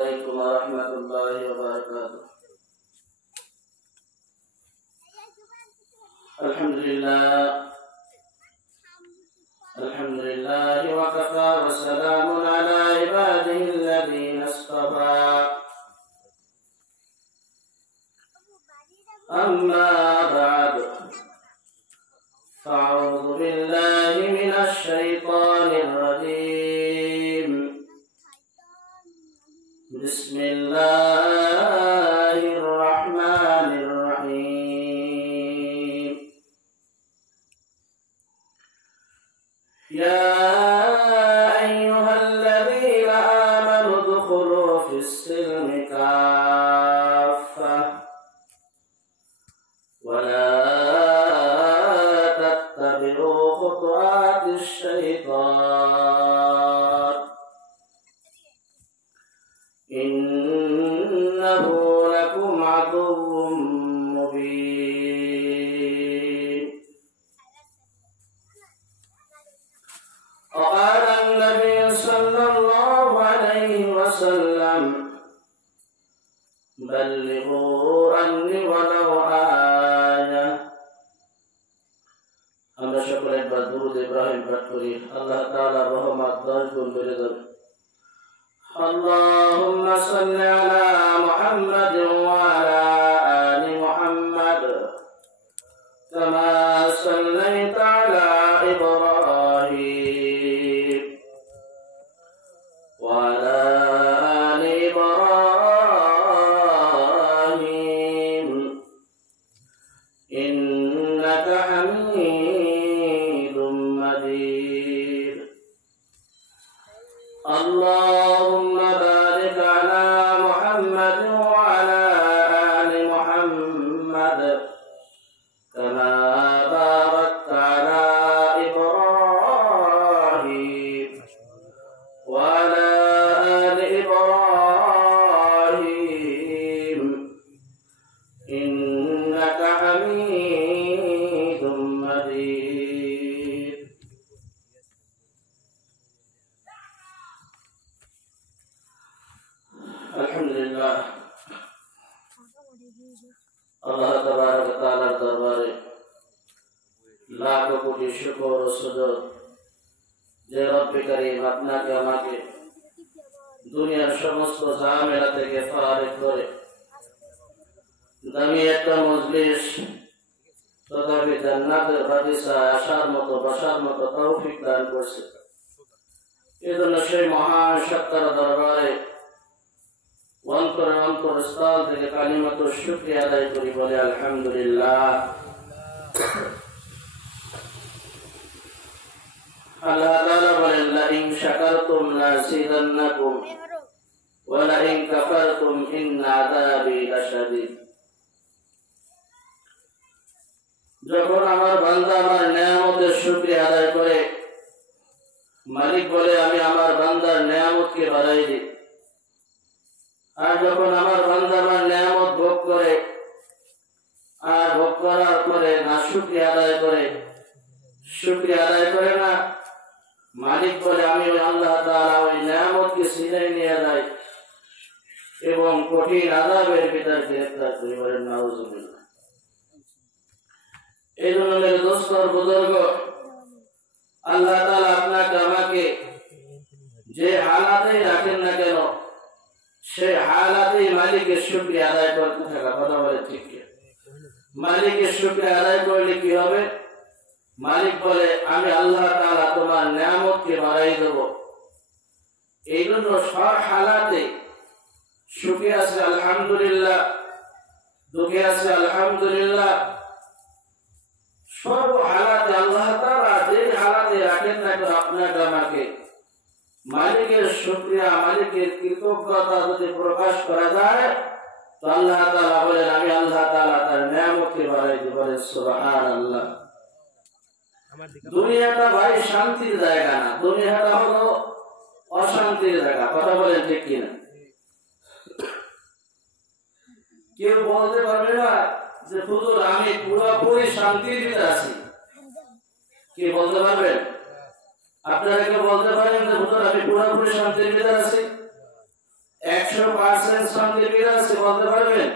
عليكم ورحمة الله وبركاته. الحمد لله وكفى وسلام على عباده الذين اصطفى. أما بعد فأعوذ بالله من الشيطان الرجيم. بسم الله الرحمن الرحيم. يا أيها الذين آمنوا ادخلوا في السلم كافة ولا تتبعوا خطوات الشيطان إنه لكم عدو مبين. وقال النبي صلى الله عليه وسلم بلغوا عني ولو آية. আমরা সকলে একবার দুরূদ ইব্রাহিম পাঠ করি। আল্লাহ তাআলা রহমত 10 গুণ বেড়ে যাবে। اللهم صل على محمد وعلى آل محمد كما صليت على إبراهيم وعلى آل إبراهيم إنك حميد مجيد. اللهم بارك على محمد وعلى آل محمد كما باركت على إبراهيم وعلى آل إبراهيم إنك حميد مجيد. আলহামদুলিল্লাহ, আল্লাহ তাবারক ওয়া তাআলার দরবারে লাখ কোটি শুকর ও সুজুদ যে রব্বে কারীম আপনাকে আমাকে দুনিয়ার সমস্ত ঝামেলা থেকে ফারিগ করে দামি একটা মজলিস তথাপি জান্নাতের বাগিচায় আসার মতো বসার মতো তৌফিক দান করছে। এজন্য সেই মহান সত্তার দরবারে অন্তরস্থল থেকে কালিমাতুর শুকরিয়া আদায় করি, বলে আলহামদুলিল্লাহ। আল্লাহ তাআলা বলেন লাইন শাকারতুম লাযিদান্নাকুম ওয়া লাইন কাফারতুম ইন্না আযাবি লাশাদীদ। যখন আমার বান্দা আমার নেয়ামতের শুকরিয়া আদায় করে, মালিক বলে আমি আমার বান্দার নেয়ামতকে বাড়াই দিই। আর যখন আমার বান্দা আমার নেয়ামত ভোগ করে আর ভোগ করার পরে না শুকরিয়া আদায় করে না, মালিক বলে আমি আল্লাহ তাআলা ওই নেয়ামতকে ছিনিয়ে নিয়ে যাই এবং কঠিন আযাবের ভিতর গ্রেফতার করি, বলেন নাউযুবিল্লাহ। এই জন্য মেরে দোস্ত আর বুজুর্গ, আল্লাহ তাআলা আপনাকে আমাকে যে হালাতেই রাখেন না কেন সে হালাতেই মালিকের শুকরিয়া আদায় করতে থাকা। কথা বলে ঠিক কি? মালিকের শুকরিয়া আদায় করলে কি হবে? মালিক বলে আমি আল্লাহ তাআলা তোমার নিয়ামতকে বাড়াই দেব। এই জন্য সব হালাতে সুখে আছে আলহামদুলিল্লাহ, দুঃখে আছে আলহামদুলিল্লাহ, সর্ব হালাতে আল্লাহ তাআলা যে হালাতে রাখেন না কেন আপনাকে আমাকে মালিকের শুকরিয়া, মালিকের কৃতজ্ঞতা যদি প্রকাশ করা যায় তো আল্লাহ তাআলা বলেন আমি আল্লাহ তাআলা তার নিয়ামতকে বাড়াই দেব। বলেন সুবহানাল্লাহ। দুনিয়াটা ভাই শান্তির জায়গা না, দুনিয়াটা হলো অশান্তির জায়গা। কথা বলেন ঠিক কিনা? কেউ বলতে পারবে না যে হুজুর আমি পুরোপুরি শান্তির ভিতরে আছি। কি বলতে পারবেন? আপনারা কেউ বলতে পারেন যে হুজুর আমি পুরোপুরি শান্তির ভিতরে আছি? 1 100% শান্তি বিরাজ বলতে পারবেন?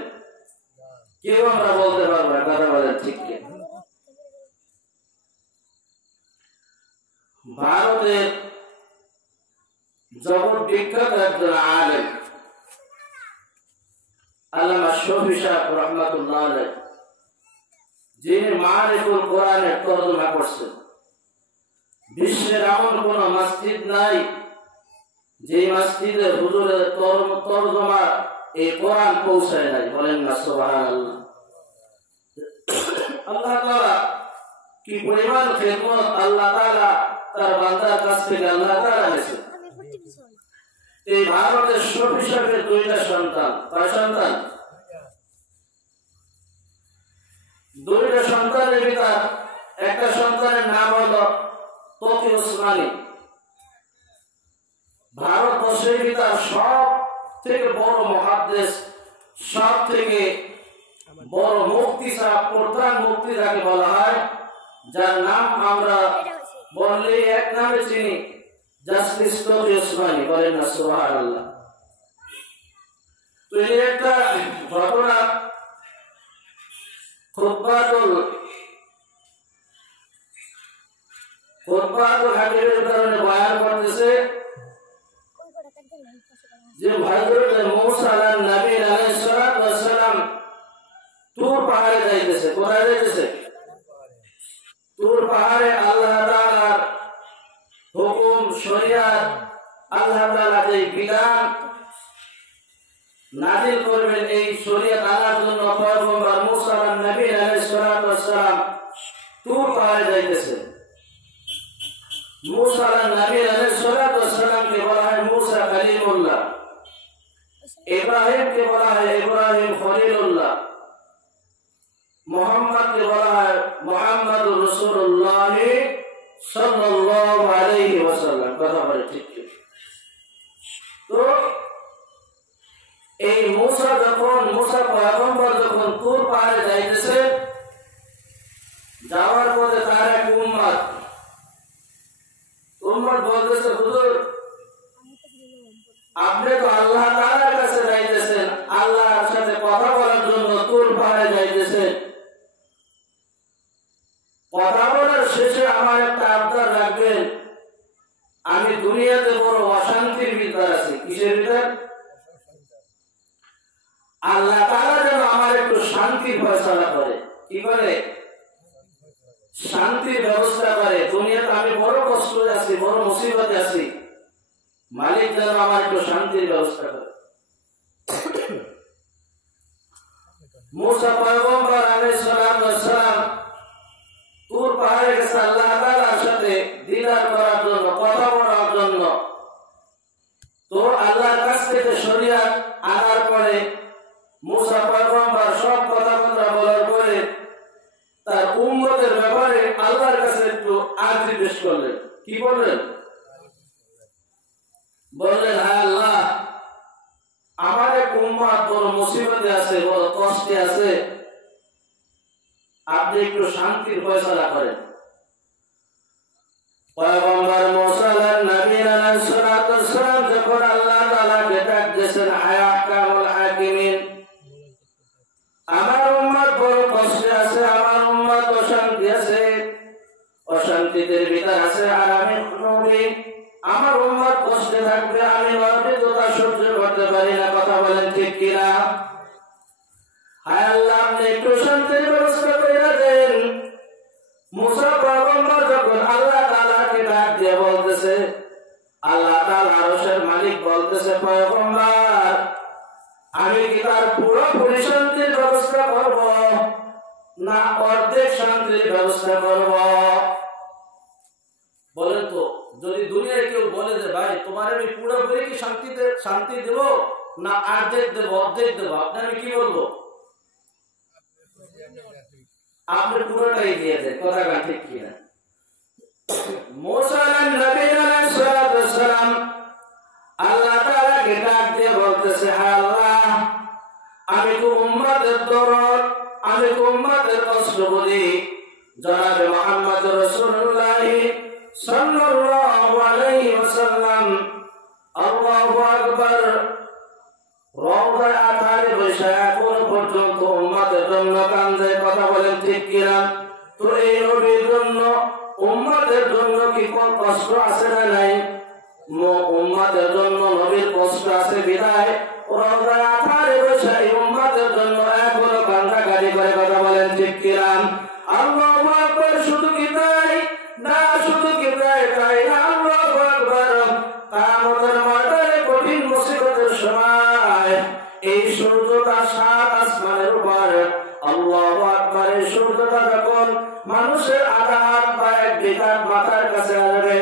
কেউ আমরা বলতে পারবো না, কথা বলেন ঠিক কি? ভারতের জগৎ বিখ্যাত একজন আলেম আল্লামা শফি সাহেব রাহমাতুল্লাহ আলাইহি, যিনি মারিফুল কোরআনের তরজমা করছেন। বিশ্বের এমন কোন মসজিদ নাই যে মসজিদে হুজুরের তরজমা এই কোরআন পৌঁছায় নাই। বলেন না সুবহানাল্লাহ। আল্লাহ তাআলা কি পরিমাণ খেদমত আল্লাহ তাআলা তার বান্দার কাছ থেকে আল্লাহ তাআলা নিয়েছেন। এই ভারতের শফি সাহেবের দুইটা সন্তান, কয় সন্তান? দুইটা সন্তানের ভিতর একটা সন্তানের নাম হলো তকি উসমানী। ভারতবর্ষের ভিতর সব থেকে বড় মুহাদ্দিস, সব থেকে বড় মুফতি সাহেব, প্রধান মুফতি যাকে বলা হয়, যার নাম আমরা বললেই এক নামে চিনি, জাস্টিস তকি উসমানী। বলেন না সুবহানাল্লাহ। তো এই একটা ঘটনা খুতবাতুল হাকিমের কারণে বয়ান করতেছে যে হযরত মূসা আলাইহিস নবী আলাইহিস সালাতু ওয়াস সালাম তুর পাহাড়ে যাইতেছে। কোথায় যাইতেছে? তুর পাহাড়ে আল্লাহ তাআলার হুকুম, শরীয়ত, আল্লাহ তাআলা যে বিধান নাযিল করবেন, এই শরীয়ত আনার জন্য পয়গম্বর মূসা আলাইহিস নবী আলাইহিস সালাতু ওয়াস সালাম তুর পাহাড়ে যাইতেছে। মূসা আলাইহিস নবী আলাইহিস সালাতু ওয়াস সালামকে বলা হয় মূসা কালিমুল্লাহ, ইব্রাহিমকে বলা হয় ইব্রাহিম খলিলুল্লাহ, মুহাম্মদকে বলা হয় মুহাম্মাদুর রাসূলুল্লাহ সাল্লাল্লাহু আলাইহি ওয়াসাল্লাম। কথা বলে ঠিক কি? তো এই মূসা পয়গম্বর যখন তুর পাহাড়ে যাইতেছে, যাওয়ার পথে তার এক উম্মত বলতেছে, হুজুর আপনি তো আল্লাহ তাআলার কাছে যাইতেছেন, আল্লাহর সাথে কথা বলার জন্য তুর পাহাড়ে যাইতেছেন, কথা বলার শেষে আমার একটা আবদার রাখবেন। আমি দুনিয়াতে বড় অশান্তির ভিতর আছি। কিসের ভিতর? আল্লাহ তাআলা যেন আমার একটু শান্তির ফয়সালা করে। কি করে? শান্তির ব্যবস্থা করে। দুনিয়াতে আমি বড় কষ্টে আছি, বড় মুসিবতে আছি, মালিক যেন আমার একটু শান্তির ব্যবস্থা করে। মূসা পয়গম্বর আলাইহিস সালাতু ওয়াস সালাম তুর পাহাড়ে গেছে আল্লাহ তাআলার সাথে দিদার করার জন্য, কথা বলার জন্য। তো আল্লাহর কাছ থেকে শরীয়ত আনার পরে মূসা পয়গম্বর সব কথা বলার পরে তার উম্মতের ব্যাপারে আল্লাহর কাছে একটু আরজি পেশ করলেন। কি বললেন? বললেন, হ্যাঁ আল্লাহ, আমার এক উম্মত বড় মুসিবতে আছে, বড় কষ্টে আছে, আপনি একটু শান্তির ফয়সালা করেন। পয়গম্বর মূসা নবী আলাইহিস সালাতু ওয়াস সালাম যখন আল্লাহ তাআলাকে ডাক দিয়েছেন, আয়া আহকামুল হাকিমিন, আমার উম্মত বড় কষ্টে আছে, আমার উম্মত অশান্তি আছে, অশান্তিতে ভিতর আছে, আর আমি নবী, আমার উম্মত কষ্টে থাকবে, আমি নবী তো তা সহ্য করতে পারি না। কথা বলেন ঠিক কিনা? হায় আল্লাহ, আপনি একটু শান্তির ব্যবস্থা করে দেন। মূসা পয়গম্বর যখন আল্লাহ তাআলাকে ডাক দিয়ে বলতেছে, আল্লাহ তাআলা আরশের মালিক বলতেছে, পয়গম্বর আমি কি তার পুরোপুরি শান্তির ব্যবস্থা করব না অর্ধেক শান্তির ব্যবস্থা করব? বলেন তো, যদি দুনিয়ায় কেউ বলে যে ভাই তোমার আমি পুরোপুরি কি শান্তি দেব না অর্ধেক দেব, অর্ধেক দেব, আপনি আমি কি বলবো? আপনি পুরোটাই দিয়ে দেন। কথা ঠিক কিনা? মূসা নবী আলাইহিস সালাতু ওয়াস সালাম আল্লাহ তাআলাকে ডাক দিয়ে বলতেছে, হ্যাঁ আল্লাহ, আমি তো উম্মতের দরদ, আমি তো উম্মতের কষ্ট বুঝি। জনাবে মুহাম্মদ রাসূলুল্লাহ সাল্লাল্লাহু আলাইহি ওয়াসাল্লাম আল্লাহু আকবার পর্যন্ত উম্মতের জন্য কান্দে, কথা বলেন ঠিক কিনা? তো এই নবীর জন্য উম্মতের জন্য কি কোন কষ্ট আছে না নাই? উম্মতের জন্য নবীর কষ্ট আছে বিদায় রওজা আথারে বসে এই উম্মতের জন্য এখনো কান্নাকাটি করে, কথা বলেন ঠিক কিনা? আল্লাহু আকবার। শুধু কি তাই না? শুধু কি তাই না? আল্লাহু আকবার। কিয়ামতের ময়দানে কঠিন মুসিবতের সময় এই সূর্যটা সাত আসমানের উপর, আল্লাহু আকবার, এই সূর্যটা যখন মানুষের আধা হাত বা এক বিঘাত মাথার কাছে আসবে,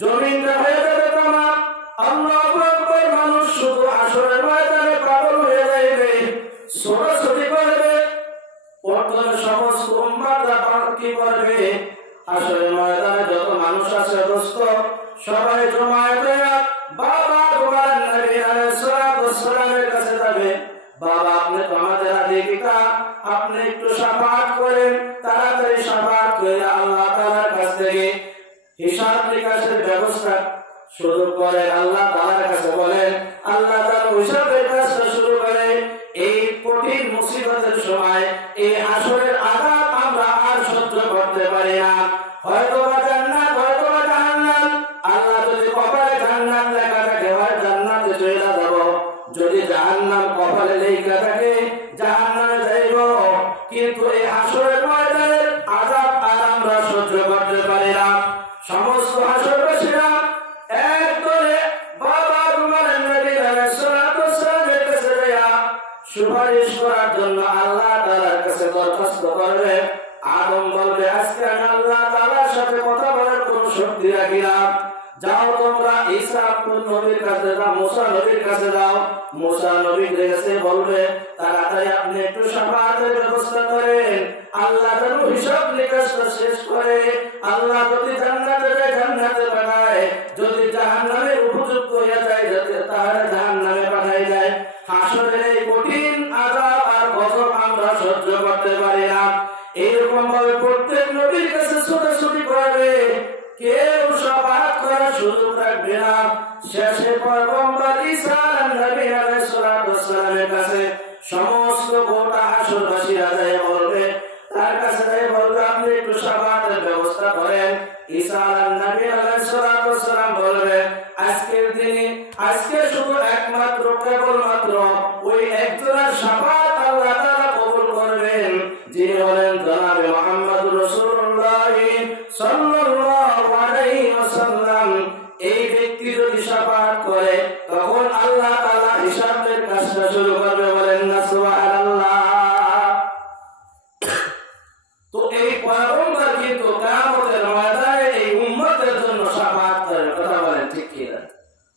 জমিনটা হয়ে যাবে তামাম। আল্লাহু আকবার। মানুষ শুধু হাসরের ময়দানে পাগল হয়ে যাবে, ছোটাছুটি করবে। প্রথমে সমস্ত উম্মাতরা কি করবে? হাসরের ময়দানে যত মানুষ আছে দোস্ত সবাই জমায়েত হয়ে বাবা তোমার নবী আলাইহিস সালাতু ওয়াস সালামের কাছে যাবে। বাবা, আপনি তো আমাদের আদি পিতা, আপনি একটু শাফাআত করেন, তাড়াতাড়ি শাফাআত করে আল্লাহ তাআলার কাছ থেকে হিসাব নিকাশের ব্যবস্থা শুরু করে। আল্লাহ তাআলার কাছে বলেন, আল্লাহ তাআলা হিসাবের কাজটা শুরু করে। এই কঠিন মুসিবতের সময় এই হাসরের আযাব আমরা আর সহ্য করতে পারি না। হয়তো বা জান্নাত, হয়তো বা জাহান্নাম। আল্লাহ যদি কপালে জান্নাত লেখা থাকে হয় জান্নাতে চলে যাব, যদি জাহান্নাম কপালে লেখা থাকে জাহান্নামে যাইব। কিন্তু এই হাসরের ময়দানের আযাব আর আমরা সহ্য করতে পারি না। সমস্ত হাসরবাসীরা একদলে বাবা তোমার নবী আলাইহিস সালাতু ওয়াস সালামের কাছে যায় সুপারিশ করার জন্য আল্লাহ তাআলার কাছে দরখাস্ত করবে। আদম বলবে, আজকে আমি আল্লাহ তাআলার সাথে কথা বলার কোনো শক্তি রাখি না। যাও তোমরা ঈসা নবীর কাছে যাও, মুসা নবীর কাছে যাও। মুসা নবীর কাছে বলবে, তাড়াতাড়ি আপনি একটু শাফাআতের ব্যবস্থা করেন, আল্লাহ যেন হিসাব নিকাশটা শেষ করে। আল্লাহ যদি জান্নাতে যায় জান্নাতে পাঠায়, যদি জাহান্নামের উপযুক্ত হয়ে যায় তাহলে জাহান্নামে পাঠায় যায়। হাসরের এই কঠিন আযাব আর গজব আমরা সহ্য করতে পারি না। এইরকম ভাবে প্রত্যেক নবীর কাছে ছোটাছুটি করবে, কেউ শাফাআত করার সুযোগ রাখবে না। শেষে পয়গম্বর ঈসা নবী আলাইহিস সালাতু ওয়াস সালামের কাছে সমস্ত গোটা হাসরবাসীরা যায় বলবে, তার কাছে যায় বলবে, আপনি একটু শাফাআতের ব্যবস্থা করেন। ঈসা নবী আলাইহিস সালাতু ওয়াস সালাম বলবে, আজকের দিনে আজকে শুধু একমাত্র কেবলমাত্র ওই একজনের শাফাআত আল্লাহ তাআলা কবুল করবেন, যিনি হলেন জনাবে মুহাম্মদুর রাসূলুল্লাহ সাল্লাল্লাহু আলাইহি ওয়াসাল্লাম। এই ব্যক্তি যদি শাফাআত করে তখন আল্লাহ তাআলা হিসাবের কাজটা শুরু করবে, বলেন না সুবহানাল্লাহ। তো এই পয়গম্বর কিন্তু কিয়ামতের ময়দানে এই উম্মতের জন্য শাফাআত করে, কথা বলেন ঠিক কিনা?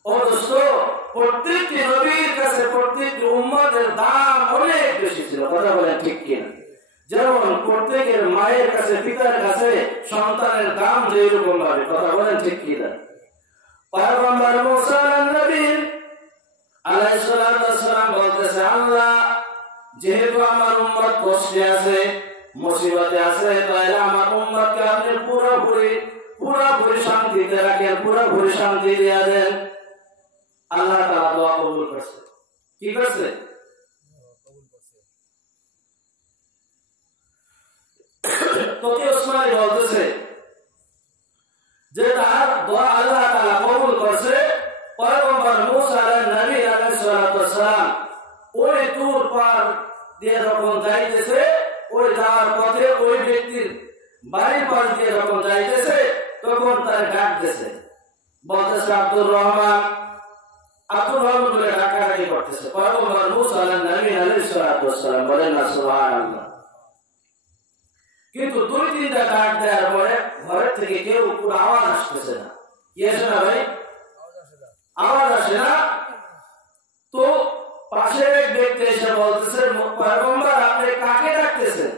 ও দোস্ত, প্রত্যেকটি নবীর কাছে প্রত্যেকটি উম্মতের দাম অনেক বেশি ছিল, কথা বলেন ঠিক কিনা? যেমন প্রত্যেকের মায়ের কাছে পিতার কাছে সন্তানের দাম যেরকম ভাবে, কথা বলেন ঠিক কিনা? পয়গম্বর মুসা নবী আলাইহিস সালাতু ওয়াস সালাম বলতেছে, আল্লাহ যেহেতু আমার উম্মত কষ্টে আছে, মুসিবতে আছে, তাহলে আমার উম্মতকে আপনি পুরোপুরি শান্তিতে রাখেন, পুরোপুরি শান্তি দিয়ে দেন। আল্লাহ তাআলা দোয়া কবুল করছে। কি করছে? তকি ওসমানী বলতেছে যে তার দোয়া আল্লাহ তাআলা কবুল করছে। পয়গম্বর মুসা নবী আলাইহিস সালাতু ওয়াস সালাম ওই তুর পার দিয়ে যখন যাইতেছে, ওই যাওয়ার পথে ওই ব্যক্তির বাড়ির পাশ দিয়ে যখন যাইতেছে তখন তার ডাক দিয়েছে, বলতেছে আব্দুর রহমান বলে ডাকাডাকি করতেছে। পয়গম্বর মুসা নবী আলাইহিস সালাতু ওয়াস সালাম বলেন না সুবহানাল্লাহ। কিন্তু দুই তিনটা ডাক দেওয়ার পরে ঘরের থেকে কেউ কোনো আওয়াজ আসতেছে না। কি আসে না ভাই? আওয়াজ আসে না। তো পাশের এক ব্যক্তি এসে বলতেছে, পয়গম্বর আপনি কাকে ডাকতেছেন?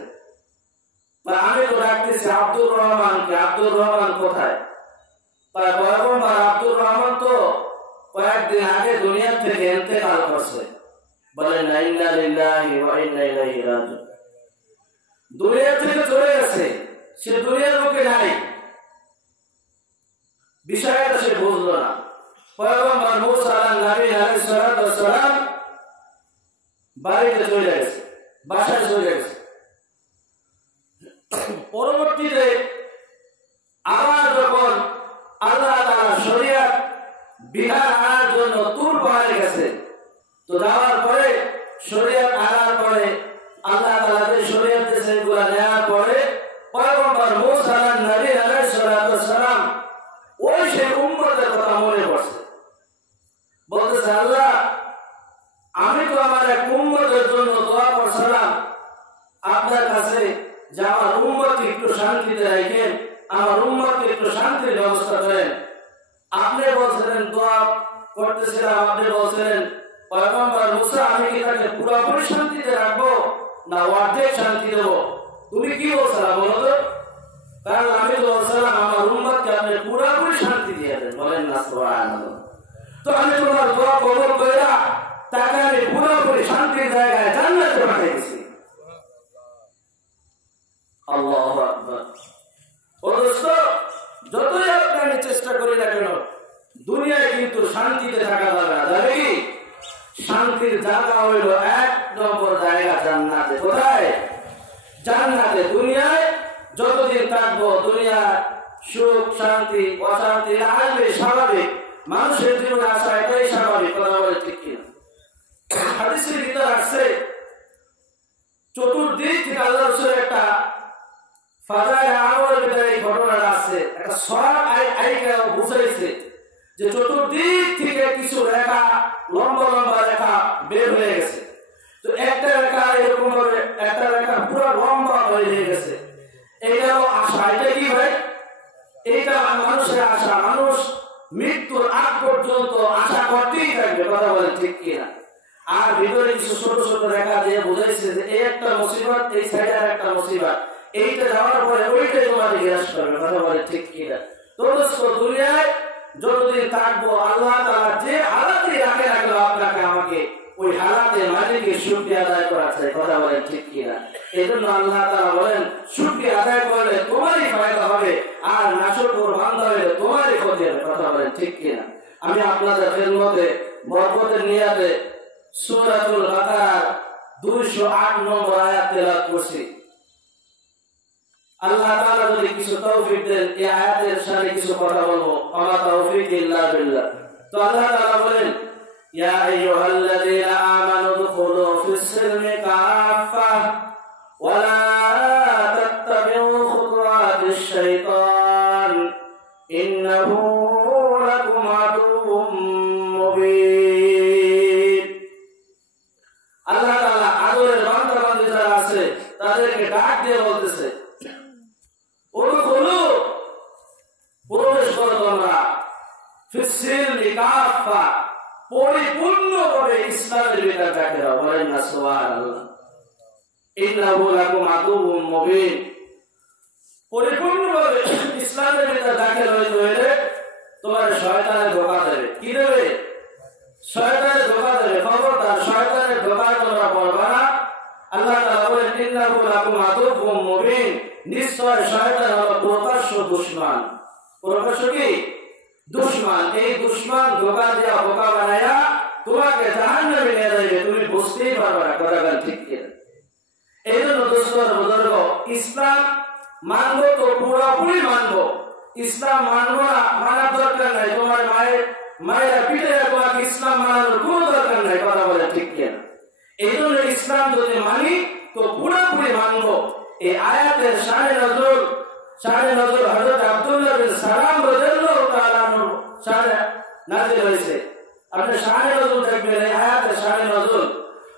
আমি তো ডাকতেছি আব্দুর রহমানকে। আব্দুর রহমান কোথায়? পয়গম্বর, আব্দুর রহমান তো কয়েকদিন আগে দুনিয়া থেকে ইন্তেকাল করছে। বলেন না ইন্না লিল্লাহি ওয়া ইন্না ইলাইহি রাজিউন। দুনিয়া থেকে চলে গেছে, সে দুনিয়ার মুখে নাই। বিষয়টা সে বুঝলো না। পয়গম্বর মুসা নবী আলাইহিস সালাতু ওয়াস সালাম বাড়িতে চলে গেছে। বাসায় চলে গেছে। পরবর্তীতে আবার যখন আল্লাহ তাআলা শরীয়ত বিধান আনার জন্য তুর পাহাড়ে গেছে, তো যাওয়ার পরে শরীয়ত আনার পরে আল্লাহ তাআলা যে শরীয়ত দিয়েছে এগুলা নেওয়ার পরে পয়গম্বর মূসা নবী আলাইহিস সালাতু ওয়াস সালাম ওই সেই উম্মতের কথা মনে পড়ছে, বলতেছে আল্লাহ আমি তো আমার এক উম্মতের জন্য দোয়া করছিলাম আপনার কাছে যে আমার উম্মতকে একটু শান্তিতে রাখেন, আমার উম্মতকে একটু শান্তির ব্যবস্থা করেন। আপনি বলছিলেন দোয়া করতেছিলাম, আপনি বলছিলেন পয়গম্বর মূসা আমি কি তাকে পুরোপুরি শান্তিতে রাখবো না অর্ধেক শান্তি দেবো? তুমি কি বলছিলাম বলো তো? কারণ আমি তো বলছিলাম আমার উম্মতকে আপনি পুরোপুরি শান্তি দিয়ে দেন। বলেন না সুবহানাল্লাহ। তো আমি তোমার দোয়া কবুল কইরা তাকে আমি পুরোপুরি শান্তির জায়গায় জান্নাতে পাঠিয়েছি। আল্লাহু আকবার। ও দোস্ত, যতই আপনি চেষ্টা করি না কেন দুনিয়ায় কিন্তু শান্তিতে থাকা যাবে না। যাবে কি? শান্তির জায়গা হইল এক নম্বর জায়গা জান্নাতে। কোথায়? জান্নাতে। দুনিয়ায় যতদিন থাকবো দুনিয়া সুখ শান্তি অশান্তি আসবে, স্বাভাবিক, মানুষের জীবনে আসা এটাই স্বাভাবিক। কথা বলে ঠিক কিনা? হাদিসের ভিতর আসছে চতুর্দিক থেকে আল্লাহ রাসূল একটা ফাজায়ে আমলের ভিতরে এই ঘটনাটা আছে, একটা সরাব আইকা বুঝাইছে যে চতুর্দিক থেকে কিছু রেখা লম্বা লম্বা রেখা বের হয়ে গেছে। তো একটা রেখা এরকম ভাবে একটা রেখা পুরো লম্বা হয়ে গেছে। এইটাও আশা। এটা কি ভাই? এইটা মানুষের আশা। মানুষ মৃত্যুর আগ পর্যন্ত আশা করতেই থাকবে। কথা বলে ঠিক কিনা? আর ভিতরে কিছু ছোট ছোট রেখা দিয়ে বুঝাইছে যে এই একটা মুসিবত, এই সাইডে একটা মুসিবত, এইটা যাওয়ার পরে ওইটাই তোমাকে গ্রাস করবে। কথা বলে ঠিক কিনা? তো দোস্ত, দুনিয়ায় যতদিন থাকবো আল্লাহ তাআলা যে হালাতে রাখে রাখলো আপনাকে আমাকে, ওই হালাতে মালিকের শুকরিয়া আদায় করা চাই। কথা বলেন ঠিক কিনা? এই জন্য আল্লাহ তাআলা বলেন শুকরিয়া আদায় করলে তোমারই ফায়দা হবে, আর নাশকর বান্দা হলে তোমারই ক্ষতি হবে। কথা বলেন ঠিক কিনা? আমি আপনাদের খেদমতে বরকতের নিয়াতে সূরাতুল বাকারার 208 নম্বর আয়াত তেলাওয়াত করছি। আল্লাহ তাআলা যদি কিছু তৌফিক দেন এই আয়াতের সাথে কিছু কথা বলবো। আমা তৌফিক ইল্লা বিল্লাহ। তো আল্লাহ তাআলা বলেন ইয়া আইয়ুহাল্লাযীনা আমানু দুখুলু ফিস-সিলমি কাফা ওয়া লা তাত্তাবিউ খুতুওয়াতিশ শাইতান ইন্নাহু লাকুম আদুউম মুবিন। আল্লাহ তাআলা আদরের বান্দা বান্দী যারা আছে তাদেরকে ডাক দিয়ে বলতেছে প্রবেশ করো তোমরা ফিস-সিলমি কাফা, পরিপূর্ণভাবে ইসলামের ভিতরে দাখিল হও। বলেন না সুবহানাল্লাহ। ইন্নাহু লাকুম আদুউম মুবিন। পরিপূর্ণভাবে ইসলামের ভিতরে দাখিল হইলে তোমার শয়তানের ধোঁকা দেবে। কি দেবে? শয়তানের ধোঁকা দেবে। খবরদার শয়তানের ধোঁকায় তোমরা পড়বা না। আল্লাহ তাআলা বলেন ইন্নাহু লাকুম আদুউম মুবিন, নিশ্চয় শয়তান হলো প্রকাশ্য দুশমন। প্রকাশ্য কি? দুশমন। এই দুশমন ধোঁকা দিয়া বোকা বানায়া তোমাকে জাহান্নামে নিয়ে যাবে, তুমি বুঝতেই পারবে না। কথা বলেন ঠিক কিনা? এই জন্য দোস্তর বুজুর্গ, ইসলাম মানবো তো পুরোপুরি মানবো। ইসলাম মানবো না মানার দরকার নাই। তোমার মায়ের পিঠে তোমাকে ইসলাম মানানোর কোনো দরকার নাই। কথা বলে ঠিক কিনা? এই জন্য ইসলাম যদি মানি তো পুরোপুরি মানবো। এই আয়াতের শানে নজরুল হযরত আব্দুল্লাহ বিন সালাম রাদিয়াল্লাহু তাআলা আনহু শানে নাযিল হয়েছে। আপনি শানে নজরুল দেখবেন, এই আয়াতের শানে নজরুল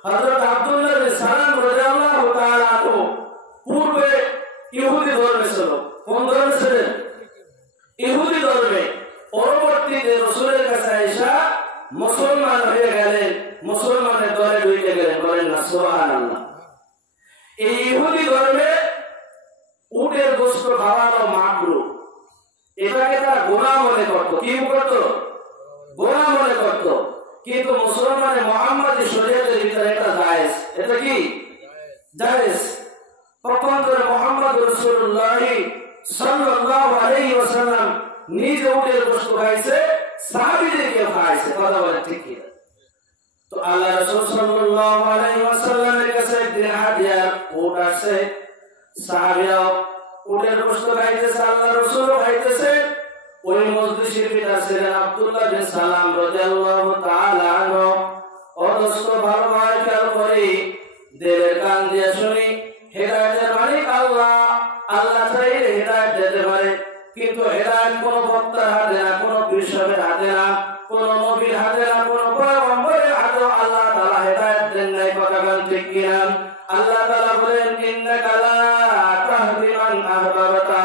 হযরত আব্দুল্লাহ বিন সালাম রাদিয়াল্লাহু তাআলা আনহু পূর্বে ইহুদি ধর্মে ছিল। কোন ধর্মে ছিলেন? ইহুদি ধর্মে। পরবর্তীতে রাসূলের কাছে আয়েশা মুসলমান হয়ে গেলেন, মুসলমানের দলে ঢুকে গেলেন। বলেন না সুবহানাল্লাহ। এই ইহুদি ধর্মে উটের গোশত খাওয়ানো মাকরুহ, এটাকে তারা গুনাহ মনে করত। কি করত? গুনাহ মনে করত। কিন্তু মুসলমানে মুহাম্মাদি শরীয়তের ভিতরে এটা জায়েজ। এটা কি? জায়েজ। পক্ষান্তরে মুহাম্মদ রাসূলুল্লাহ সাল্লাল্লাহু আলাইহি ওয়াসাল্লাম নিজে উটের গোশত খাইছে, সাহাবীদেরকে খাইছে। কথা বলে ঠিক কি? তো আল্লাহ রাসূল সাল্লাল্লাহু আলাইহি ওয়াসাল্লামের কাছে একদিন হাদিস সালাম রাদিয়াল্লাহু তাআলা আনহু অদস্ত ভালোভাবে খেয়াল করি, দিলের কান দিয়ে শুনি। হেদায়েতের মালিক আল্লাহ, আল্লাহ চাইলে হেদায়েত দিতে পারে, কিন্তু হেদায়েত কোন বক্তার হাতে না, কোন পীর হাতে না, কোন নবীর হাতে না, কোন পয়গম্বরের হাতে আল্লাহ তাআলা হেদায়েত দেন নাই। কথা বলেন ঠিক কিনা? আল্লাহ তাআলা বলেন ইন্নাকা লা তাহদি মান আহবাবতা,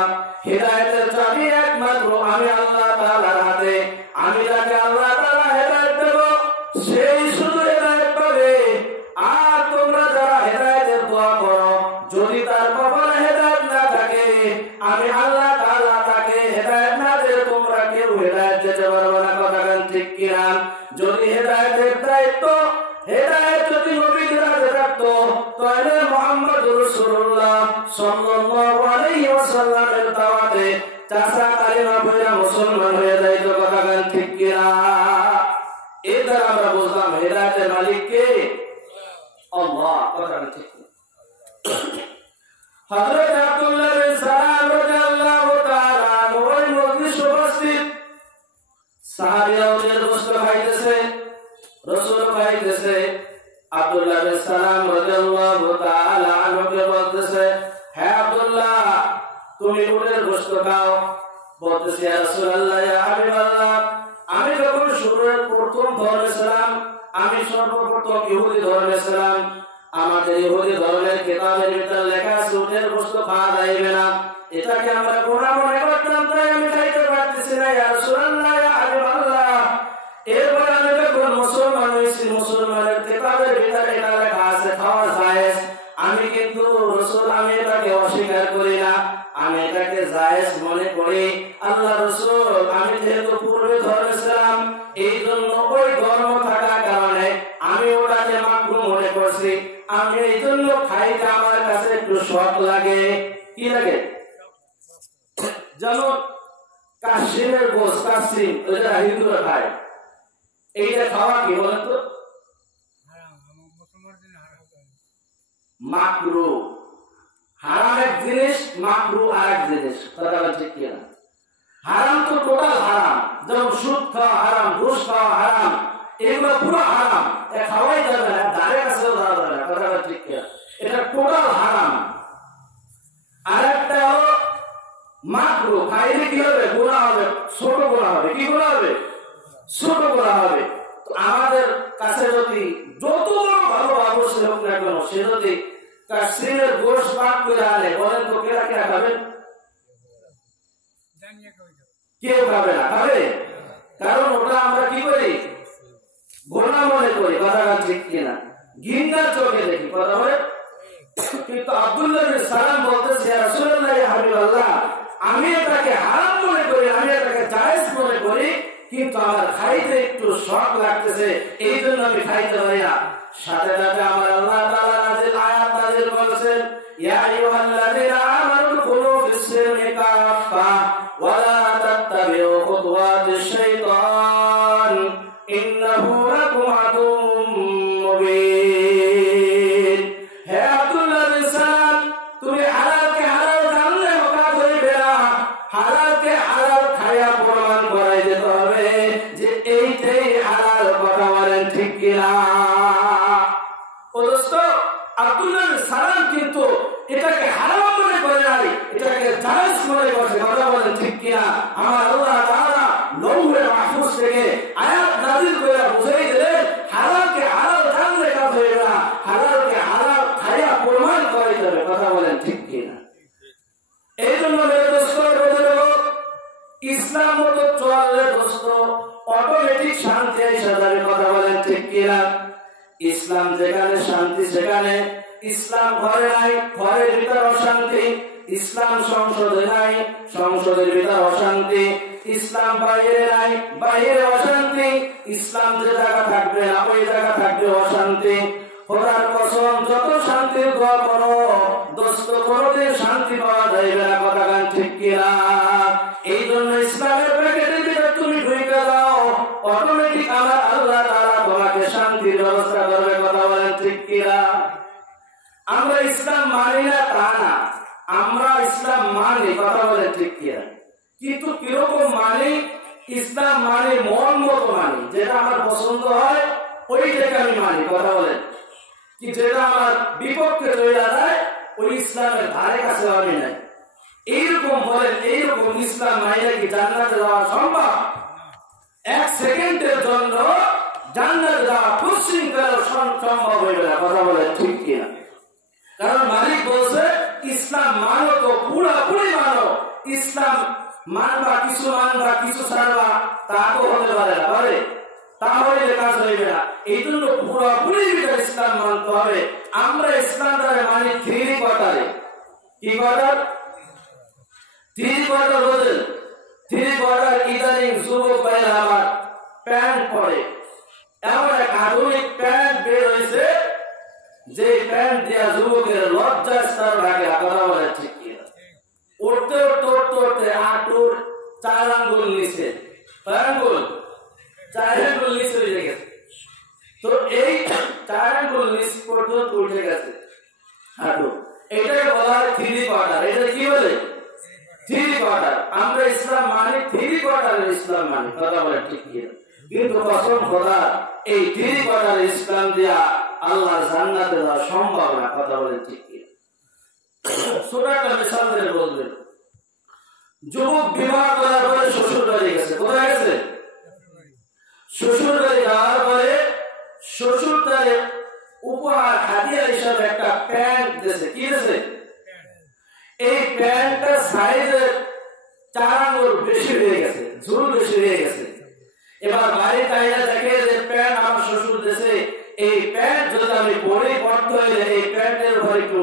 হেদায়েতের চাবি একমাত্র আমি আল্লাহ তাআলার হাতে। আমি যাকে আল্লাহ তাআলা হেদায়েত দেব সেই শুধু হেদায়েত পাবে। আর তোমরা যারা হেদায়েতের দোয়া করো, যদি তার কপালে হেদায়েত না থাকে, আমি আল্লাহ তাআলা তাকে হেদায়েত না দিলে তোমরা কেউ হেদায়েত দিতে পারবে না। কথা বলেন ঠিক কিনা? যদি হেদায়েতের দায়িত্ব, হেদায়েত যদি নবীদের হাতে থাকতো, তাহলে মুহাম্মদুর রাসূলুল্লাহ সাল্লাল্লাহু আলাইহি ওয়াসাল্লামের দাওয়াতে চাচা কালিমা পড়ে মুসলমান হয়ে যাইত। কথা বলেন ঠিক কিনা? এর দ্বারা আমরা বুঝলাম হেদায়েতের মালিক কে? আল্লাহ। কথা বলেন ঠিক কিনা? হযরত আব্দুল্লাহ বিন সালাম রাদিয়াল্লাহু তাআলা আনহু ওই মজলিসে উপস্থিত, সাহাবীরা ওদের গোশত খাইতেছে, রাসূল খাইতেছে। আব্দুল্লাহ বিন সালাম রাদিয়াল্লাহু তাআলা আনহুকে বলতেছে, হে আব্দুল্লাহ, তুমি উটের গোশত খাও। বলতেছে, ইয়া রাসূলুল্লাহ, ইয়া হাবিবাল্লাহ, আমি যখন শুরুর প্রথম ধর্মে ছিলাম, আমি সর্বপ্রথম ইহুদি ধর্মে ছিলাম। আমাদের ইহুদি ধর্মের কিতাবের ভিতরে লেখা আছে উটের গোশত খাওয়া যাইবে না। এটাকে আমরা গুনাহ মনে করতাম, তাই আমি খাইতে পারতেছি না। ইয়া রাসূলুল্লাহ, ইয়া হাবিবাল্লাহ, এরপর আমি যখন মুসলমান হয়েছি, মুসলমানের কিতাবের ভিতরে এটা লেখা আছে খাওয়া জায়েজ। আমি কিন্তু রাসূল, আমি এটাকে অস্বীকার করি না, আমি এটাকে জায়েজ মনে করি। আল্লাহ রাসূল, আমি যেহেতু পূর্বে ধর্মে ছিলাম, এই জন্য ওই ধর্ম থাকার কারণে আমি ওটাকে মাকরুহ মনে করছি। আমি এই জন্য খাইতে আমার কাছে একটু শখ লাগে। কি লাগে? যেমন কাশিমের গোশত, কাশিম ওইটা হিন্দুরা খায়, এইটা খাওয়া কি বলেন তো? মাকরুহ। হারাম এক জিনিস, মাকরুহ আরেক জিনিস। কথা বলছে কি না? হারাম তো টোটাল হারাম, যেমন সুদ খাওয়া হারাম, ঘুষ খাওয়া হারাম, এগুলো পুরো হারাম, এটা খাওয়াই যাবে না, দাঁড়ের কাছেও ধরা যাবে না। কথা বলছে কি না? এটা টোটাল হারাম। আরেকটা হলো মাকরুহ, খাইলে কি হবে? গুনাহ হবে, ছোট গুনাহ হবে। কি গুনাহ হবে? ছোট গুনাহ হবে। আমাদের কাছে যদি যত বড় ভালো অবশ্যই হোক না কেন, সে যদি কাশ্মীরের গোশত পাক করে আনে, বলেন তো কেরা কেরা খাবেন? কেউ খাবে না। খাবে? কারণ ওটা আমরা কি করি? গুনাহ মনে করি। কথাটা ঠিক কিনা? ঘৃণার চোখে দেখি। কথা বলে। কিন্তু আব্দুল্লাহ বিন সালাম বলতেছে, ইয়া রাসূলুল্লাহ, ইয়া হাবিবাল্লাহ, আমি এটাকে হারাম মনে করি, আমি এটাকে জায়েজ মনে করি, কিন্তু আমার খাইতে একটু শখ লাগতেছে, এই জন্য আমি খাইতে পারি না। সাথে সাথে আমার আল্লাহ তাআলা আয়াত নাযিল করেছেন, ইয়া আইয়ুহাল্লাযীনা আমানু দুখুলু ফিস-সিলমি কাফা ওয়া লা তাত্তাবিউ খুতুওয়াতিশ শাইতান ইন্নাহু লাকুম আদুউম মুবিন। হে আব্দুল্লাহ বিন সালাম, তুমি হালালকে হালাল জানলে হকাত হইবে না, হালালকে হালাল খায়া প্রমাণ করাই দিতে হবে যে এইটাই হালাল। কথা বলেন ঠিক কিনা? ও দোস্ত, আব্দুল্লাহ বিন সালাম কিন্তু এটাকে হারাম মনে করে নাই, এটাকে জায়েজ মনে করছে। কথা বলেন ঠিক কিনা? আমার আল্লাহ তাআলা লৌহে মাহফুজ থেকে আয়াত নাযিল করে বুঝাই দিলেন, হালালকে হালাল জানলে কাজ হইবে না, হালালকে হালাল খায়া প্রমাণ করাইতে হবে। কথা বলেন ঠিক কিনা? এই জন্য মেরে দোস্ত, ইসলাম মতো চললে দোস্ত অটোমেটিক শান্তি এসে যাবে। কথা বলেন ঠিক কিনা? ইসলাম যেখানে শান্তি, সেখানে ইসলাম ঘরে নাই, ঘরের ভিতর অশান্তি। ইসলাম সংসদে নাই, সংসদের ভিতর অশান্তি। ইসলাম বাইরে নাই, বাইরে অশান্তি। ইসলাম যে জায়গা থাকবে না, ওই জায়গা থাকবে অশান্তি। খোদার কসম, যত শান্তির দোয়া করো দোস্ত, কোনোদিন শান্তি পাওয়া যাইবে না। কথা গান ঠিক কিনা? এই জন্য ইসলামের প্যাকেটের ভিতরে তুমি ঢুকে যাও, অটোমেটিক আমার আল্লাহ তাআলা তোমাকে শান্তির ব্যবস্থা করবে। কথা বলেন ঠিক কিনা? আমরা ইসলাম মানি না তা না, আমরা ইসলাম মানি। কথা বলেন ঠিক কিনা? কিন্তু কিরকম মানি ইসলাম মানে মন মতো মানি, যেটা আমার পছন্দ হয় ওইটাকে আমি মানি। কথা বলেন কি, যেটা আমার বিপক্ষে তৈরি যায় ওই ইসলামের ধারে কাছে আমি নাই। এইরকম বলেন, এইরকম ইসলাম মাইলে কি জান্নাতে যাওয়া সম্ভব? এক সেকেন্ডের জন্য জান্নাতে যাওয়া কোশ্চিন করা সম্ভব হইবে না। কথা বলেন ঠিক কিনা? কারণ মালিক বলছে ইসলাম মানো তো পুরাপুরি মানো। ইসলাম মানবা কিছু ছাড়বা, তা তো হতে পারে না, পারে? তাহলে কাজ হইবে না। এই জন্য পুরাপুরি ইসলাম মানতে হবে। আমরা ইসলাম দ্বারা মানি 3 কোয়ার্টারে। কি কোয়ার্টার? 3 কোয়ার্টার বলেন। 3 কোয়ার্টার ইদানিং যুবক ভাইরা আমার প্যান্ট পরে, এমন এক আধুনিক প্যান্ট বের হয়েছে যে প্যান্ট দিয়া যুবকের লজ্জাস্থান লাগে। কথা বলে ঠিক কিনা? উঠতে উঠতে উঠতে উঠতে হাঁটুর 4 আঙ্গুল নিচে, 4 আঙ্গুল নিচে উঠে গেছে। তো এই 4 আঙ্গুল নিচ পর্যন্ত উঠে গেছে হাঁটু, এটাই বলা হয় 3 কোয়ার্টার। এটা কি বলে? 3 কোয়ার্টার। আমরা ইসলাম মানি 3 কোয়ার্টারের ইসলাম মানি। কথা বলে ঠিক কিনা? কিন্তু কসম খোদা, এই 3 কোয়ার্টার ইসলাম দিয়া আল্লাহর জান্নাতে যাওয়া সম্ভব না। কথা বলে ঠিক কিনা? ছোট একটা মিসাল দিয়ে বলবেন, যুবক বিবাহ করার পরে শ্বশুর বাড়ি গেছে। কোথায় গেছে? শ্বশুর বাড়ি যাওয়ার পরে শ্বশুর তার উপহার হাদিয়া হিসাবে একটা প্যান্ট দিয়েছে। কি দিয়েছে? এই প্যান্টটা সাইজের 4 আঙ্গুল বেশি হয়ে গেছে, ঝুল বেশি হয়ে গেছে। এবার বাড়ি তাইরা দেখে যে প্যান্ট আমার শ্বশুর দিয়েছে, এই প্যান্ট যদি আমি পড়তে হইলে এই প্যান্টের উপর একটু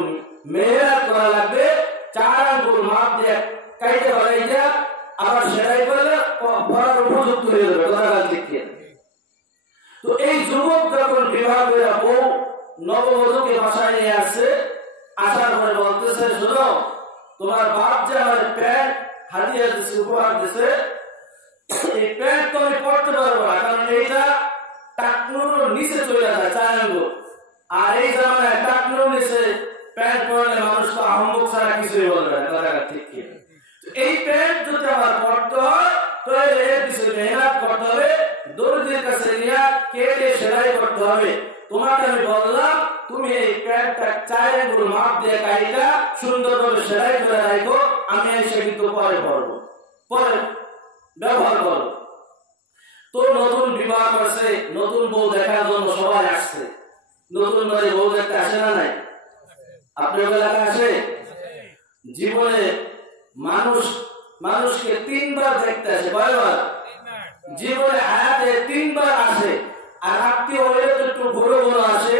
মেহনত করা লাগবে। 4 আঙ্গুল মাপ দিয়ে কাইতে বাড়াইটা আবার সেলাই করলে পড়ার উপযুক্ত হয়ে যাবে। কথা ঠিক কিনা? তো এই যুবক যখন বিবাহ করে বউ নববধূকে বাসায় নিয়ে আসছে, আসার পরে বলতেছে, শোনো, তোমার বাপ যে আমার প্যান্ট হাদিয়া দিচ্ছে, উপহার দিচ্ছে, এই প্যান্ট তো আমি পড়তে পারবো না, কারণ এইটা টাকনুর নিচে চলে যায় 4 আঙ্গুল। আর এই জামানায় টাকনুর নিচে প্যান্ট পরলে মানুষ তো আহম্মক ছাড়া কিছুই বলবে না। কথা ঠিক কিনা? এই প্যান্ট যদি আমার পড়তে হয় তাহলে এর পিছনে মেহনত করতে হবে, দর্জির কাছে নিয়ে কেটে সেলাই করতে হবে। তোমাকে আমি বললাম তুমি এই প্যান্টটা 4 আঙ্গুল মাপ দিয়ে কাইটা সুন্দরভাবে সেলাই করে রাখো, আমি এসে কিন্তু পরে পড়বো, পরে ব্যবহার করবো। তো নতুন বিবাহ করছে, নতুন বউ দেখার জন্য সবাই আসছে। নতুন বাড়ি বউ দেখতে আসে না? নাই? আপনার এলাকায় আসে? জীবনে মানুষকে 3 বার দেখতে আসে। কয়বার? জীবনে হায়াতে 3 বার আসে। আর আত্মীয় হইলে তো একটু ঘুরে ঘুরে আসে,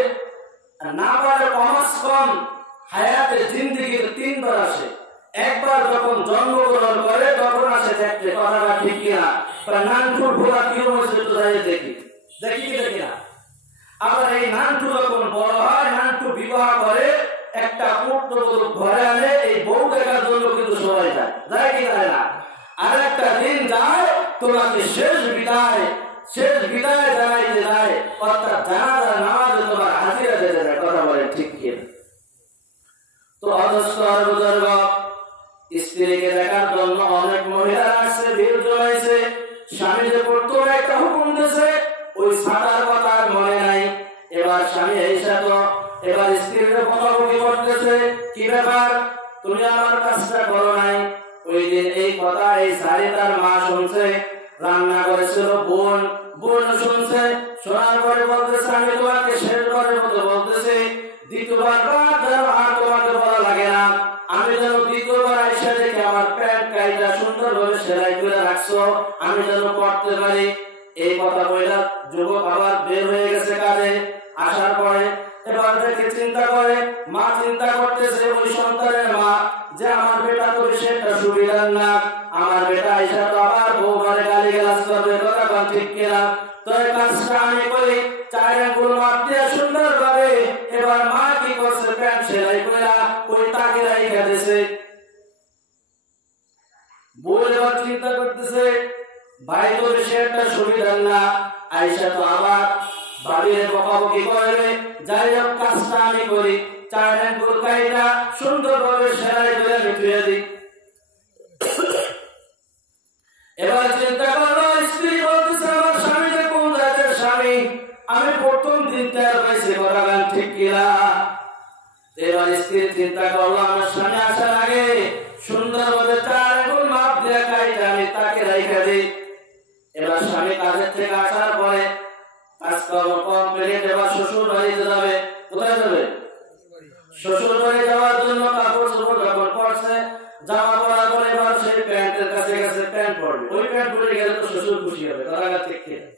আর না পারে কমাস কম হায়াতে জিন্দিগিতে 3 বার আসে। একবার যখন জন্মগ্রহণ করে তখন আসে দেখতে। কথাটা ঠিক কিনা? নানটুর ঘোরা কিরম হয়েছে একটু যাই দেখি কি না? আবার এই নানটু যখন বড় হয়, নানটু বিবাহ করে, একটা পুত্রবধূ ঘরে আনে, এই বউ দেখার জন্য কিন্তু সবাই যায় কি যায় না? আর একটা দিন যায়, তোমাকে শেষ বিদায় জানাইতে যায়, অর্থাৎ জানাজা নামাজে তোমার হাজিরা দিতে যায়। কথা বলে ঠিক কিনা? তো অদস্ত বুজুর্গ, স্ত্রীকে দেখার জন্য অনেক মহিলা আসছে, ভিড় জমাইছে। স্বামী যে করতো একটা হুকুম দিয়েছে, ওই সাদার কথা মনে নাই। এবার স্বামী এসে তো এবার স্ত্রীর বকাবকি করতেছে, কি ব্যাপার, তুমি আমার কাজটা করো নাই? ওই দিন এই কথা এই সারি তার মা শুনছে, রান্না করেছিল বোন শুনছে। শোনার পরে বলতেছে, আমি তোমাকে শেষ করার মতো বলতেছি, দ্বিতীয়বার আর তোমাকে বলা লাগে না। আমি যেন দ্বিতীয়বার আইসা দেখে আমার প্যান্ট কাইটা সুন্দরভাবে সেলাই করে রাখছো, আমি যেন পড়তে পারি। এই কথা বইলা যুবক আবার বের হয়ে গেছে কাজে। আসার পরে এবার দেখে চিন্তা করে, মা চিন্তা করতেছে, ওই সন্তানের মা, যে আমার বেটা তো বেশি একটা সুবিধার না, আমার বেটা আইসা তো আবার বউমারে গালি গালাজ করবে। কথা ঠিক কিনা? তো এই কাজটা আমি করি, 4 আঙ্গুল মাপ দিয়ে সুন্দরভাবে। এবার মা কি করছে, প্যান্ট সেলাই করে ওই তাকে রাইখা দিয়েছে। বউ এবার চিন্তা করতেছে, ভাই তো বেশি একটা সুবিধার না, আইসা তো আবার বাড়ির বকাবকি করবে। যাই হোক, কাজটা আমি করি, 4 আঙ্গুল কাইটা সুন্দরভাবে সেলাই করে আমি ধুয়ে দিই। এবার চিন্তা করলো, প্রথম দিন তার পাইছে করাবেন ঠিক কিনা। এবার স্ত্রী চিন্তা করলো আমার স্বামী আসার আগে সুন্দরভাবে 4 আঙ্গুল মাপ দিয়ে কাইটা আমি তাকে রাইখা দিই। এবার স্বামী কাজের থেকে আসার পরে কাজকর্ম কমপ্লিট, এবার শ্বশুর বাড়িতে যাবে। কোথায় যাবে? শ্বশুর বাড়ি যাওয়ার জন্য কাপড় চোপড় যখন পড়ছে, জামা পরার পরে এবার সেই প্যান্টের কাছে গেছে, প্যান্ট পরবে। ওই প্যান্ট পরে গেলে তো শ্বশুর খুশি হবে, তারা ঠিক কিনা।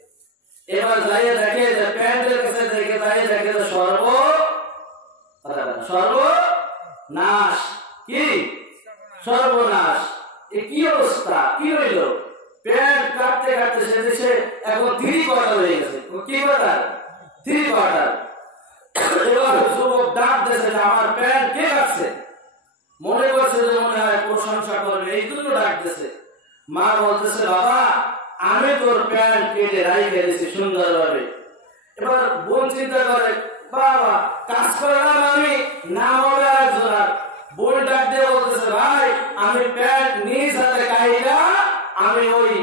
এবার যাইয়ে দেখে যে প্যান্টের কাছে দেখে যাইয়ে দেখে যে সর্বনাশ। কি সর্বনাশ! এ কি অবস্থা, কি হইল? প্যান্ট কাটতে কাটতে সে দেশে এখন 3 কোয়ার্টার হয়ে গেছে। কি কোয়ার্টার? 3 কোয়ার্টার। এবার যুবক ডাক দিয়েছে যে আমার প্যান্ট কে কাটছে। মনে করছে যে মনে হয় প্রশংসা করবে, এই জন্য ডাক দিয়েছে। মা বলতেছে বাবা আমি তোর প্যান্ট কেটে রাইখে দিয়েছি সুন্দরভাবে। এবার বোন চিন্তা করে বাবা কাজ করলাম আমি, নাম হবে আরেকজন। বোন ডাক দিয়ে বলতেছে ভাই আমি প্যান্ট নিজ হাতে কাইটা আমি ওই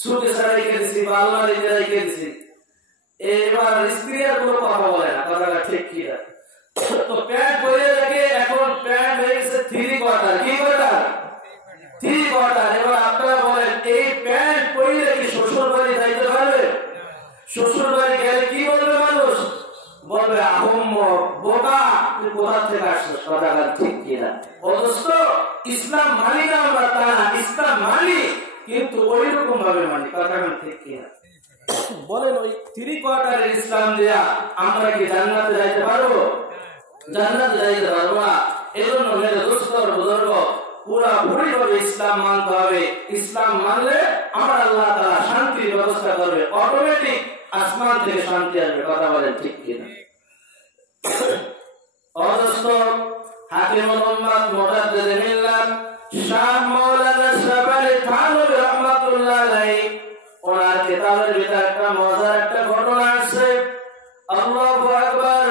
সুকেশে রেখে দিছি বা আলমারিতে রেখে দিছি। এবার স্ত্রী আর কোনো কথা বলে না, কথাটা ঠিক কি না। তো প্যান্ট পরে দেখে এখন প্যান্ট হয়ে গেছে 3 কোয়ার্টার। কি কোয়ার্টার? 3 কোয়ার্টার। এবার আপনারা বলেন এই প্যান্ট পরে কি শ্বশুর বাড়ি যাইতে পারবে? শ্বশুর বাড়ি গেলে কি বলবে মানুষ? বলবে আহম্মক, বোকা, তুই কোথা থেকে আসছিস? কথাটা ঠিক কিনা। অথচ ইসলাম মানি না আমরা তা না, ইসলাম মানি কিন্তু ওই রকম ভাবে মানি। কথাটা ঠিক কিনা। বলেন ওই 3 কোয়ার্টারের ইসলাম দিয়া আমরা কি জান্নাতে যাইতে পারবো? জান্নাতে যাইতে পারবো না। এজন্য মেরে দোস্ত বুজুর্গ পুরাপুরি ভাবে ইসলাম মানতে হবে। ইসলাম মানলে আমার আল্লাহ তাআলা শান্তির ব্যবস্থা করবে, অটোমেটিক আসমান থেকে শান্তি আসবে। কথা বলেন ঠিক কিনা। অথচ হাকিমুল উম্মাত মুজাদ্দিদে মিল্লাত শাহ মাওলানা শাবালি থানভী রাহমাতুল্লাহ আলাইহি ওনার কিতাবের ভিতরে একটা মজার একটা ঘটনা আছে। আল্লাহু আকবার।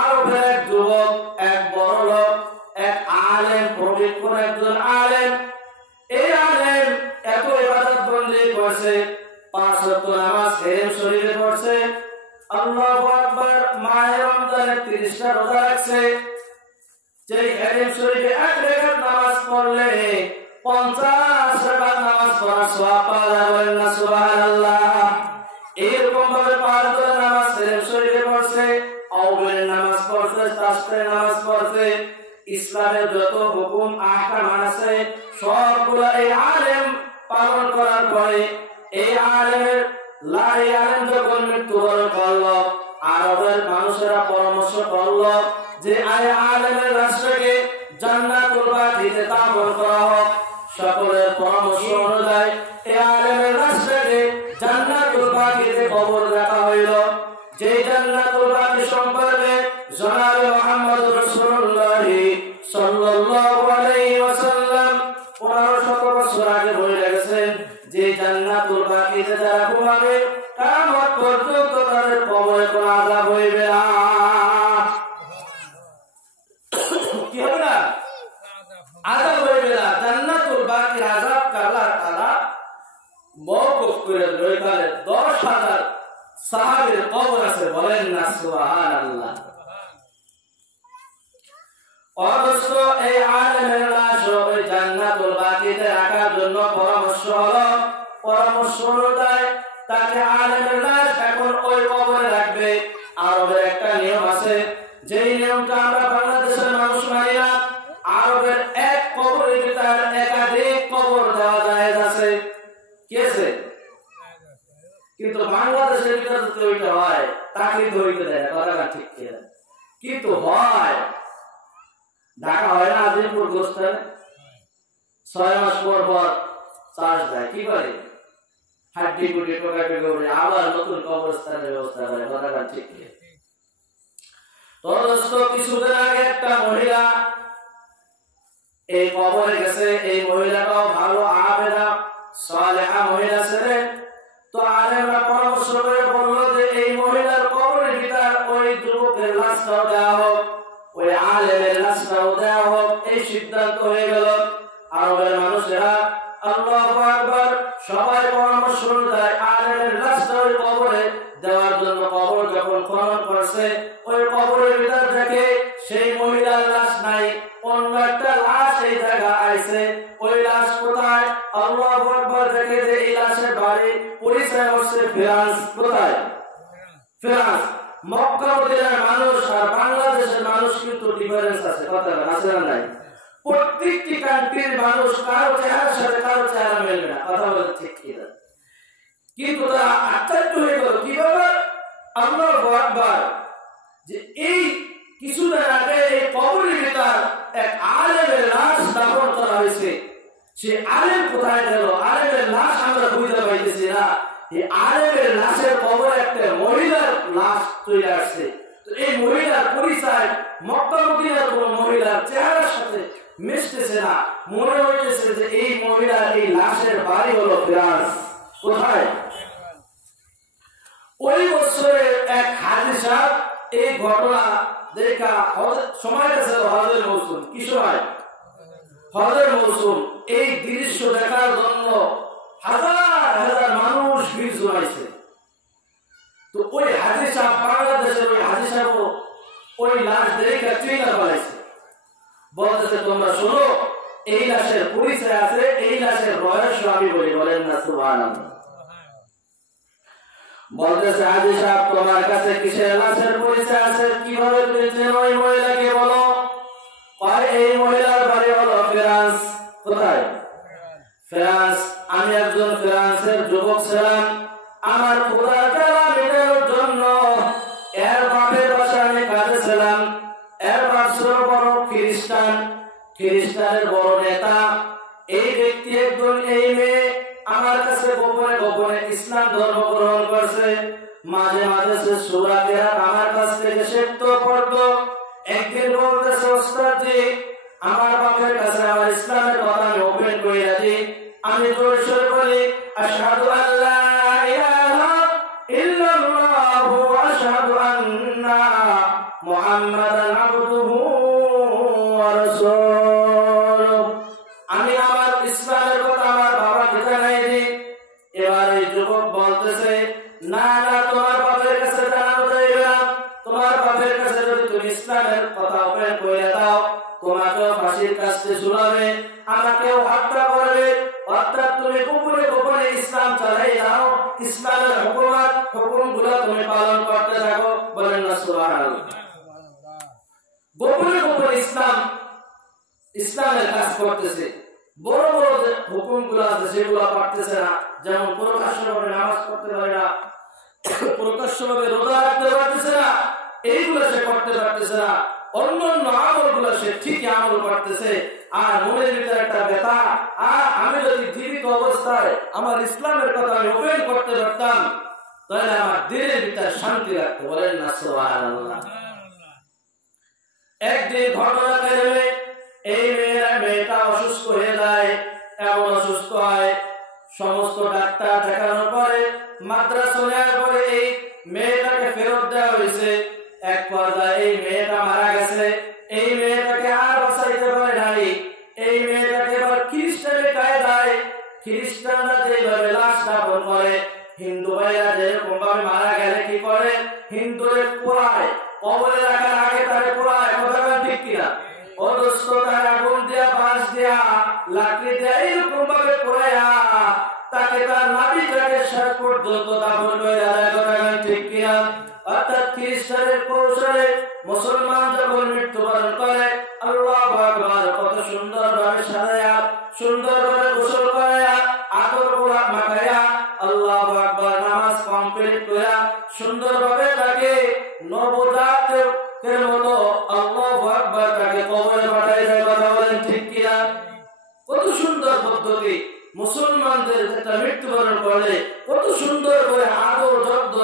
আরবের এক যুবক, এক বড় লোক, এক আলেম, পবিত্র একজন আলেম। এই আলেম এত ইবাদত বন্দেগি করছে, 5 ওয়াক্ত নামাজ হেরেম শরীফে পড়ছে, আল্লাহু আকবার। মাহে রমজানের 30টা রোজা রাখছে। যে হেরেম শরীফে 1 রাকাত নামাজ পড়লে 50 রাকাত নামাজ পড়া সওয়াব পাওয়া যাবে না। সুবহানাল্লাহ। এরকম ভাবে 5 ওয়াক্ত নামাজ হেরেম শরীফে পড়ছে, আউবের নামাজ পড়ছে, তাসবিহের নামাজ পড়ছে। ইসলামের যত হুকুম আহকাম আছে সবগুলো এই আলেম পালন করার পরে এই আলেমের আলেম যখন মৃত্যুবরণ করলো, আরবের মানুষেরা পরামর্শ করলো যে আলেমের রাষ্ট্রকে জান্নাতুল বাকিতে দাফন করা হোক। সকলের পরামর্শ অনুযায়ী এই আলেমের রাষ্ট্রকে জান্নাতুল বাকিতে কবর রাখা হইল। যে জান্নাতুল বাকি সম্পর্কে জনাবে মুহাম্মদ রাসূলুল্লাহ সাল্লাল্লাহু আলাইহি ওয়াসাল্লাম 1500 বছর আগে বলে গেছেন যে জান্নাতুল বাকিতে যারা ঘুমাবে কিয়ামত পর্যন্ত তাদের কবরে কোনো আযাব হইবে না। কি হবে না? আযাব হইবে না। জান্নাতুল বাকির আযাব আল্লাহ তাআলা মওকুফ করে রইবারে 10,000 সাহাবীর কবর আছে। বলেন না সুবহানাল্লাহ। অবশ্য এই আলেমের লাশ ওই জান্নাতুল বাকিতে রাখার জন্য পরামর্শ হলো। পরামর্শ অনুযায়ী তাকে আলেমের লাশ এখন ওই কবরে রাখবে। আরবের একটা নিয়ম আছে, যেই নিয়মটা আমরা বাংলাদেশের মানুষ মানি না। আরবের এক কবরের ভিতরে একাধিক কবর দেওয়া জায়েজ আছে। কি আছে? কিন্তু বাংলাদেশের ভিতরে তো ওইটা হয়, তাকে তো হইতে দেয় না। কথাটা ঠিক কিনা। কিন্তু হয়, ঢাকা হয় না, আজিমপুর গোস্তায় 6 মাস পর পর চার্জ দেয়। কি করে? হাড্ডি গুটি টোকাটুকি করে আবার নতুন কবরস্থানের ব্যবস্থা করে। কথাটা ঠিক কিনা। তদস্ত কিছুদিন আগে একটা মহিলা এই কবরে গেছে। এই মহিলাটাও ভালো আবেদা সালেহা মহিলা ছিলেন। তো আলেমরা পরামর্শ করে বললো যে এই মহিলার কবরের ভিতর ওই যুবকের লাশটাও দেওয়া হোক, ওই আলেমের লাশটাও দেওয়া হোক। এই সিদ্ধান্ত হয়ে গেল। আরবের মানুষেরা আল্লাহু আকবার সবাই পরামর্শ অনুযায়ী আলেমের লাশটা ওই কবরে দেওয়ার জন্য কবর যখন মানুষ কারো চেহারার সাথে কারো চেহারা মেলবে না, কথা বলে ঠিক কিনা? কিন্তু তারা আশ্চর্য হয়ে গেল কিভাবে আল্লাহু আকবার, যে এই কিছুদিন আগে এই কবরের ভিতর এক আলেমের লাশ দাফন করা হয়েছে, সে আলেম কোথায় গেল? আলেমের লাশ আমরা খুঁজে পাইতেছি না। এই আলেমের লাশের কবরে একটা মহিলার লাশ চলে আসছে। তো এই মহিলার পরিচয় মক্কা মদিনার কোন মহিলার চেহারার সাথে মিশতেছে না। মনে হইতেছে যে এই মহিলার এই লাশের বাড়ি হলো ফ্রান্স। কোথায়? ওই বছরে এক হাজী সাহেব এই ঘটনা দেখা সময় গেছে হজের মৌসুম। কি সময়? হজের মৌসুম। এই দৃশ্য দেখার জন্য হাজার হাজার মানুষ ভিড় জমাইছে। তো ওই হাজী সাহেব, বাংলাদেশের ওই হাজী সাহেব ওই লাশ দেখে চিন্তা করেছে, বলতেছে তোমরা শোনো, এই লাশের পরিচয় আছে, এই লাশের রহস্য আমি বলি। বলেন না সুবহানাল্লাহ। বলতেছে হাজী সাহেব তোমার কাছে কিসের লাশের পরিচয় আছে? কিভাবে তুমি চেনো এই মহিলাকে? বলো। এই মহিলার বাড়ি হলো ফ্রান্স। কোথায়? ফ্রান্স। আমি একজন ফ্রান্সের যুবক ছিলাম। আমার খোদার জ্বালা মেটানোর জন্য এর বাপের বাসায় আমি কাজে ছিলাম। এর বাপ ছিল বড় খ্রিস্টান, খ্রিস্টানের বড় নেতা। এই ব্যক্তি একজন, এই মেয়ে আমার কাছে গোপনে গোপনে ইসলাম ধর্ম গ্রহণ করছে। মাঝে মাঝে সে সূরা কেরাত আমার কাছ থেকে শিখত, পড়তো। একদিন বলতেছে ওস্তাদ জি, আমার বাপের কাছে আমার ইসলামের কথা আমি ওপেন করে রাখি। আমি জোরে সোরে বলি আশহাদু আল্লা ইলাহা ইল্লাল্লাহু ওয়া আশহাদু আন্না মুহাম্মাদান আবদুহু ওয়া রাসূলুহু। আমি আমার ইসলামের কথা আমার বাবাকে জানাই দিই। এবার এই যুবক বলতেছে না না, তোমার বাপের কাছে জানানো যাবে না। তোমার বাপের কাছে যদি তুমি ইসলামের কথা ওপেন করে দাও, তোমাকেও ফাঁসির কাস্টে ঝুলাবে, আমাকেও হত্যা করবে। অর্থাৎ তুমি গোপনে গোপনে ইসলাম চালাই দাও, ইসলামের হুকুমগুলো তুমি পালন করতে থাকো। বলেন না সুবহানাল্লাহ। গোপনে গোপনে ইসলামের কাজ করতেছে। বড় বড় যে হুকুমগুলো আছে সেগুলো পারতেছে না। যেমন প্রকাশ্যভাবে নামাজ পড়তে পারে না, প্রকাশ্যভাবে রোজা রাখতে পারতেছে না, এইগুলো সে করতে পারতেছে না। অন্যান্য আমলগুলো সে ঠিকই আমল করতেছে। আর মনের ভিতরে একটা ব্যথা, আর আমি যদি জীবিত অবস্থায় আমার ইসলামের কথা আমি ওপেন করতে পারতাম, তাহলে আমার দিলের ভিতরে শান্তি লাগতো। বলেন না সুবহানাল্লাহ। একদিন ঘটনা কেড়ে এই মেয়েটা অসুস্থ হয়ে যায়। এমন অসুস্থ হয়, সমস্ত ডাক্তার দেখানোর পরে মাদ্রাসা নেওয়ার পরে এই মেয়েটাকে ফেরত দেওয়া হয়েছে। এক পর্যায়ে এই মেয়েটা মারা গেছে। এই মেয়েটাকে আর বাঁচাইতে পারে নাই। এই মেয়েটাকে এবার খ্রিস্টানের কায়দায়, খ্রিস্টানরা যেভাবে লাশ দাফন করে, হিন্দু ভাইরা যেরকম ভাবে মারা গেলে কি করে, হিন্দুদের পোড়ায়, কবরে রাখার আগে তারে পোড়ায়। কথা ঠিক কিনা? অদস্ত তার আগুন দিয়া, বাঁশ দিয়া, লাকড়ি দিয়া এইরকম ভাবে পোড়ায়া তাকে তার নাভিটাকে শেষ পর্যন্ত দাফন করে দেয়। কথা ঠিক কিনা? অর্থাৎ খ্রিস্টানের কৌশলে মুসলমান যখন মৃত্যুবরণ করে, আল্লাহু আকবার, কত সুন্দর ভাবে সাজায়া, সুন্দর ভাবে গোসল করায়া, আতর মাখায়া, আল্লাহু আকবার নামাজ কমপ্লিট করা, সুন্দর ভাবে তাকে নবজাতকের মতো আল্লাহু আকবার তাকে কবরে পাঠায় দেয়। কথা বলেন ঠিক কিনা? কত সুন্দর পদ্ধতি। মুসলমানদের একটা মৃত্যুবরণ করলে কত সুন্দর করে আদর যত্ন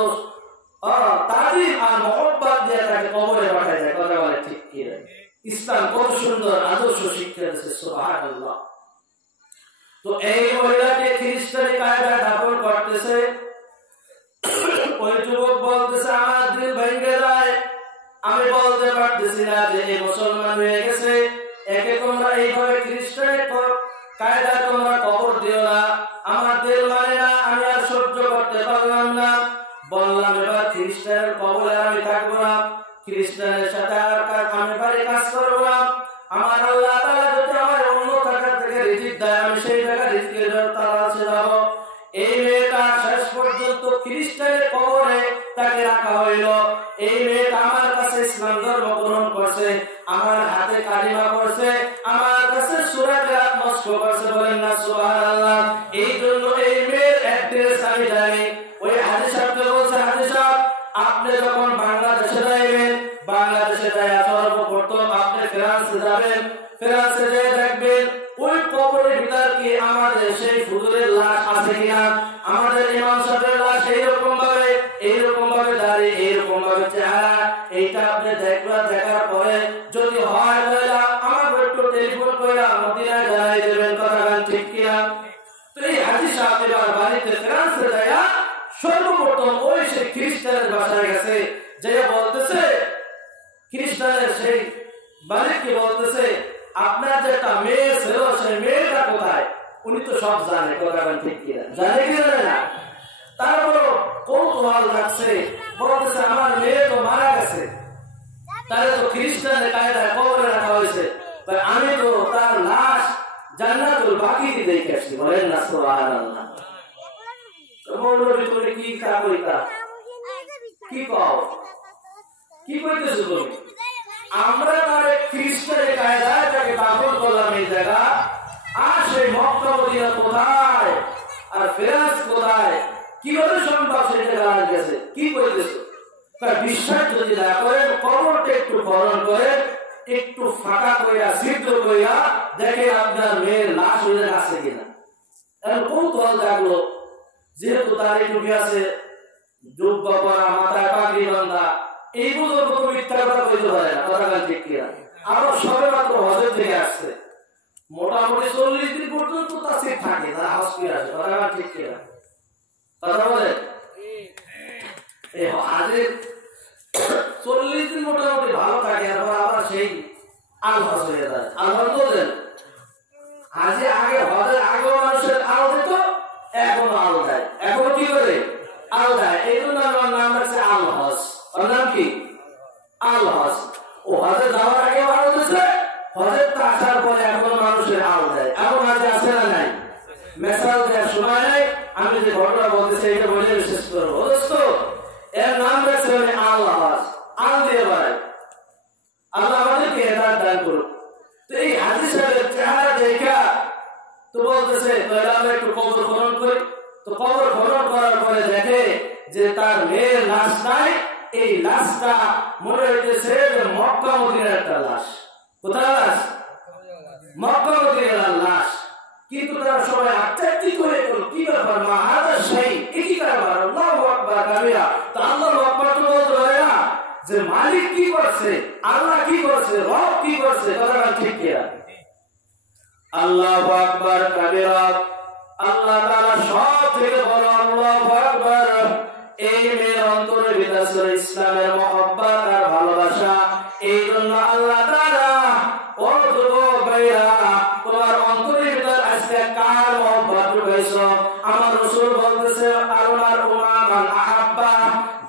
তাজিম আর মহব্বত দিয়ে তাকে কবরে পাঠায় যায়। কথা বলে ঠিক কিনা? ইসলাম কত সুন্দর আদর্শ শিক্ষা দিয়েছে। সুবহানাল্লাহ। তো এই মহিলাকে খ্রিস্টানি কায়দায় দাফন করতেছে। ওই যুবক বলতেছে আমার দিল ভেঙে যায়, আমি বলতে পারতেছি না যে এই মুসলমান হয়ে গেছে, একে তোমরা এইভাবে খ্রিস্টানের কায়দায় তোমরা কবর দিও না, আমার দিল মানে না, আমি আর সহ্য করতে পারলাম না। বললাম এবার খ্রিস্টানের কবরে আমি থাকবো না, খ্রিস্টানের সাথে আর আমি বাড়ি কাজ করবো না। আমার আল্লাহ তাআলা যদি আমার অন্য জায়গা থেকে রিজিক দেয়, আমি সেই জায়গা রিজিকের তালাশে যাব। এই মেয়েটা শেষ পর্যন্ত খ্রিস্টানের কবরে তাকে রাখা হইল। এই মেয়েটা আমার কাছে ইসলাম ধর্ম গ্রহণ করছে, আমার হাতে কালিমা করছে, আমার কাছে সূরা কেরাত মস্ক যায় সর্বপ্রথম আপনি ফ্রান্সে যাবেন, ফ্রান্সে যেয়ে দেখবেন ওই কবরের ভিতর কি আমাদের সেই হুজুরের লাশ আছে কিনা, আমাদের ইমাম সাহেবের লাশ এইরকম ভাবে দাঁড়িয়ে এইরকম ভাবে চেহারা, এইটা আপনি দেখবেন। দেখার পরে যদি হয় তাহলে আমাকে একটু টেলিফোন করে মদিনায় জানাই দেবেন, কথা ঠিক কিনা। তো এই হাজী সাহেব এবার বাড়িতে ফ্রান্সে যায় সর্বপ্রথম ওই সেই খ্রিস্টানের বাসায় গেছে, যে বলতেছে খ্রিস্টানের সেই বাড়িকে বলতেছে আপনার যে একটা মেয়ে ছিল সেই মেয়েটা কোথায়। উনি তো সব জানে, কথা ঠিক কিনা, জানে কি জানে না। তারপরও কৌতূহল থাকছে, বলতেছে আমার মেয়ে তো মারা গেছে, তাহলে তো খ্রিস্টানের কায়দায় কবরে রাখা হয়েছে, আমি তো তার লাশ জান্নাতুল বাকিতে দেখে আসছি। বলেন না সুবহানাল্লাহ। মৌলবী তুমি কি কইতা, কি কও, কি কইতেছো তুমি? আমরা তার খ্রিস্টানের কায়দায় তাকে দাফন করলাম এই জায়গা, আর সেই মক্কা মদিনা কোথায় আর ফ্রান্স কোথায়, কিভাবে সম্ভব সেই জায়গায় গেছে? কি কইতেছো? বিশ্বাস যদি না করেন কবরটা একটু খনন করে একটু ফাঁকা কইরা ছিদ্র কইরা দেখে আপনার মেয়ের লাশ হয়ে আছে কিনা। এখন কৌতূহল জাগলো, যেহেতু দাড়ি টুপি আছে, জুব্বা পরা, মাথায় পাগড়ি বাঁধা, এই বুঝবো তো মিথ্যা কথা কইতে পারে না, কথা ঠিক কিনা। আরো সবে মাত্র হজের থেকে আসছে, মোটামুটি 40 দিন পর্যন্ত তাসির থাকে, তারা হজ করে আসে, কথা ঠিক কিনা, কথা বলে। এই হজের 40 দিন মোটামুটি ভালো থাকে, আবার সেই আল হজ হয়ে যায়। আল হজ বলেন আজে আগে হজের আগেও মানুষের আল দিত, এখনো আল দেয়, এখনো কি করে আল দেয়। এই জন্য আমার নাম রাখছে আল হজ। ওর নাম কি? আল হজ। ও হজে যাওয়ার আগে আল দিচ্ছে, হজের তা আসার পরে এখনো মানুষের আল দেয়। এখন আজে আছে না নাই? মেসাল দেওয়ার সময় নাই। আমি যে ঘটনা বলতেছি এটা বলে শেষ করবো। এর নাম রাখছে আল হজ, আল দিয়ে বেড়ায়। আল্লাহ আমাদেরকে হেদায়েত দান করুন। তো এই হাজী সাহেবের চেহারা দেখা তো বলতেছে তাহলে আমরা একটু কবর খনন করি। তো কবর খনন করার পরে দেখে যে তার মেয়ের লাশ নাই, এই লাশটা মনে হইতেছে যে মক্কা মদিনার একটা লাশ। কোথায় লাশ? মক্কা মদিনার লাশ। কিন্তু তারা সবাই আশ্চর্য করে কি ব্যাপার, মা হাজার সেই একই ব্যাপার, আল্লাহু আকবার কাবিরা। তো আল্লাহু আকবার তো বলতে পারে না যে মালিক কি করছে, আল্লাহ কি করছে, রব কি করছে, কথাটা ঠিক কিনা। আল্লাহু আকবার কাবিরা। আল্লাহ তাআলা সব থেকে বড়, আল্লাহু আকবার। এই মেয়ের অন্তরের ভিতরে ছিল ইসলামের মহব্বত আর ভালোবাসা। এই জন্য আল্লাহ তাআলা ও যুবক ভাইরা তোমার অন্তরের ভিতর আজকে কার মহব্বত ঢুকাইছো? আমার রাসূল বলতেছে আল্লাহর উম্মান আহাব্বা,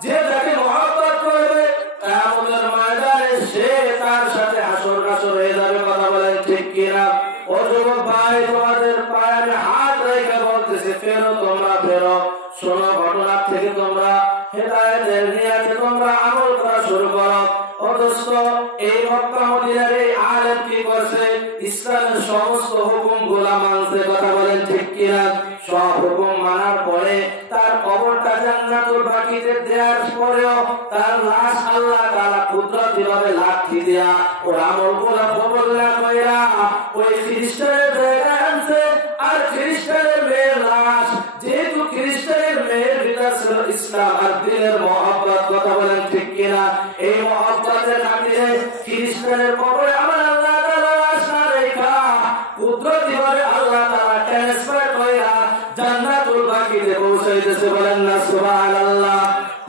যে যাকে মহব্বত করবে কিয়ামতের ময়দানে সে তার সাথে হাসর নাসর হয়ে যাবে, কথা বলেন ঠিক কিনা। ও যুবক ভাই তোমাদের পায়ে হাত রেখে বলতেছে ফেরো, তোমরা ফেরো। শোনো ঘটনা থেকে তোমরা হেদায়েতের নিয়াতে তোমরা আমল করা শুরু করো। ও দোস্ত, এই মক্কা মদিনার এই আলেম কি করছে? ইসলামের সমস্ত হুকুম গুলা মানছে, কথা বলেন ঠিক কিনা। সব হুকুম মানার পরে তার কবরটা জান্নাতুল বাকিতে দেওয়ার পরেও তার লাশ আল্লাহ তাআলা কুদরতি ভাবে লাঠি দিয়া ওর আমলগুলা কবুল না কইরা ওই খ্রিস্টানের জায়গায় আনছে। আর খ্রিস্টানের মেয়ের লাশ, যেহেতু খ্রিস্টানের মেয়ের ভিতর ছিল ইসলাম আর দিনের মহব্বত, কথা বলেন ঠিক কিনা। এই মহব্বতের খাতিরে খ্রিস্টানের কবরে আমার আল্লাহ তাআলা লাশ না রেখা কুদরতি ভাবে আল্লাহ তাআলা ট্রান্সফার কইরা জান্নাতুল বাকিতে পৌঁছাইতেছে, বলেন না সুবহানাল্লাহ।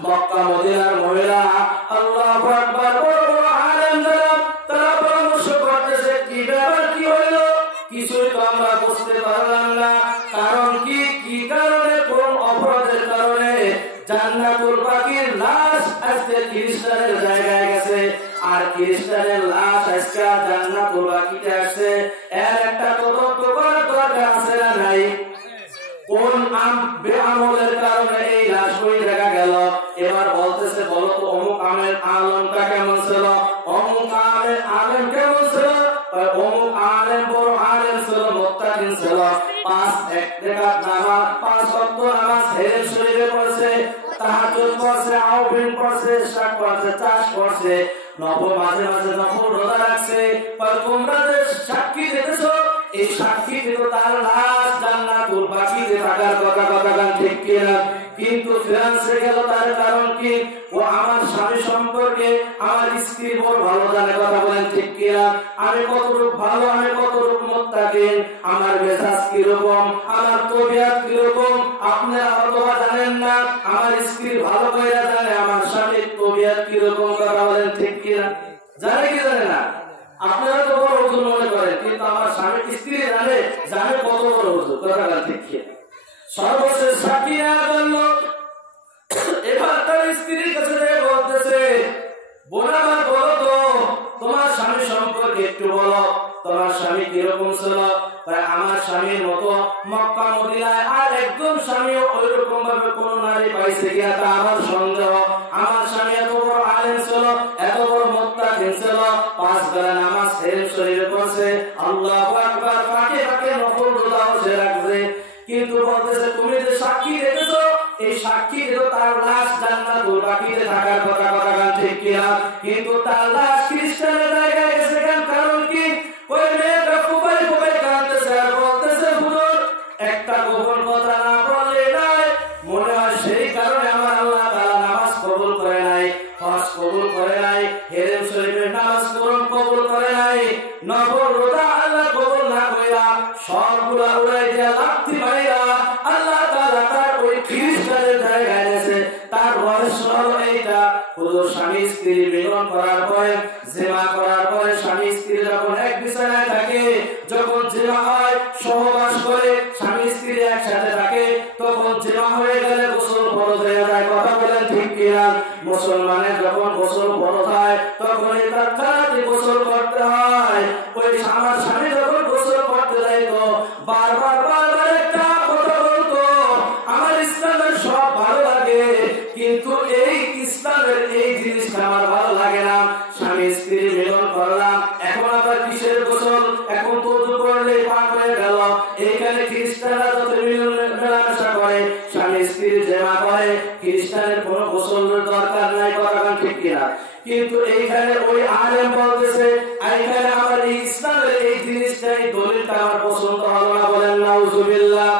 মক্কা মদিনার মহিলা আল্লাহু আকবার, বড় বড় আলেম যারা তারা পরামর্শ করতেছে কি ব্যাপার, কি হইল, কিছুই তো আমরা বুঝতে পারলাম না। কারণ কি, কি কারণে, কোন অপরাধের কারণে জান্নাতুল বাকির লাশ আজকে খ্রিস্টানের জায়গায় গেছে আর খ্রিস্টানের লাশ আজকে জান্নাতুল বাকিতে আসছে? এর একটা তদন্ত করার দরকার আছে না নাই? কোন বেআমলের কারণে এই লাশ ওই জায়গা গেল? এবার বলতেছে বলো তো অমুক আলেমটা কেমন ছিল, অমুক আলেম কেমন ছিল? অমুক আলেম বড় আলেম ছিল, মুত্তাকিন ছিল, 5 রাকাত নামাজ, 5 ওয়াক্ত নামাজ হেরেম শরীফে পড়ছে, তাহাজ্জুদ পড়ছে, আউবিন পড়ছে, ইশরাক পড়ছে, চাষ পড়ছে, নফল মাঝে মাঝে নফল রোজা রাখছে, তোমরা যে সাক্ষী দিতেছো এই সাক্ষী দিত তার লাশ জান্নাতুল বাকিতে থাকার কথা গান ঠিক কিনা? কিন্তু ফ্রান্সে গেল তার কারণ কি? ও আমার স্বামী সম্পর্কে আমার স্ত্রী বড় ভালো জানে, কথা বলেন ঠিক কিনা? আমি কতটুকু ভালো, আমি কতটুকু মুত্তাকিন, আমার মেজাজ কিরকম, আমার তবিয়ত কিরকম আপনারা হয়তোবা জানেন না, আমার স্ত্রী ভালো করে জানে আমার স্বামীর তবিয়ত কিরকম, কথা বলেন ঠিক কিনা? জানে কি জানে না? আপনারা তো বড় হুজুর মনে করেন, কিন্তু আমার স্বামী স্ত্রী জানে কত বড় হুজুর, কথা ঠিক কিনা? সর্বশেষ সাক্ষী নেওয়ার জন্য এবার তার স্ত্রীর কাছে বলতেছে, বোন আমার বলো তো তোমার স্বামী সম্পর্কে একটু বলো, তোমার স্বামী কিরকম ছিল? আমার স্বামীর মতো মক্কা মদিনায় আর একজন স্বামী ওই রকম ভাবে কোন নারী পাইছে কিনা তা আমার সন্দেহ। আমার স্বামী এত বড় আলেম ছিল, এত বড় মুত্তাকিন ছিল, 5 বেলা নামাজ শরীরে পড়ছে, আল্লাহু আকবার, ফাঁকে ফাঁকে নফল রোজাও সে রাখছে। কিন্তু বলতেছে তুমি যে সাক্ষী দিতেছো এই সাক্ষী দিল তার লাশ জান্নাতুল বাকিতে থাকার কথা গান ঠিক কিনা? কিন্তু তার লাশ খ্রিস্টানের জায়গায় গেছে কেন? কারণ কি? ওই মেয়েটা ফুপাই কাঁদতেছে আর বলতেছে হুজুর একটা গোপন কথা না বললে নাই, মনে হয় সেই কারণে আমার আল্লাহ তাআলা নামাজ কবুল করে নাই, হজ কবুল করে নাই, হেরেম শরীফের নামাজ কবুল করে নাই, নফল রোজা আল্লাহ কবুল না কইরা সবগুলা উড়াই দিয়া লাথি মাইরা আল্লাহ তাআলা তার ওই খ্রিস্টানের জায়গায় এনেছে। তার রহস্য হলো এইটা, হুজুর স্বামী স্ত্রী মিলন করার পরে, জিনা করার পরে স্বামী স্ত্রী যখন এক বিছানায় থাকে, যখন জিনা হয়, সহবাস করে স্বামী স্ত্রী একসাথে থাকে, তখন জিনা হয়ে গেলে গোসল ফরজ হয়ে যায়, কথা বলেন ঠিক কিনা? মুসলমানের যখন গোসল ফরজ হয় তখন এই তাৎক্ষণিক গোসল করতে হয়। ওই আমার স্বামী যখন গোসল করতে যাইত বারবার একটা কথা বলতো, আমার ইসলামের সব ভালো লাগে কিন্তু এই ইসলামের এই জিনিসটা আমার ভালো লাগে না। স্বামী স্ত্রী মিলন করলাম, এখন আবার কিসের গোসল? এখন তো ওযু করলেই পাক হয়ে গেল। এইখানে খ্রিস্টানরা যত মেলামেশা করে, স্বামী স্ত্রী জেনা করে, খ্রিস্টানের কোনো গোসলের দরকার নাই, কথা ঠিক কিনা? কিন্তু এইখানে ওই আলেম বলতেছে এইখানে আমার এই ইসলামের এই জিনিসটাই দলিলটা আমার পছন্দ হলো না, বলেন নাউজুবিল্লাহ।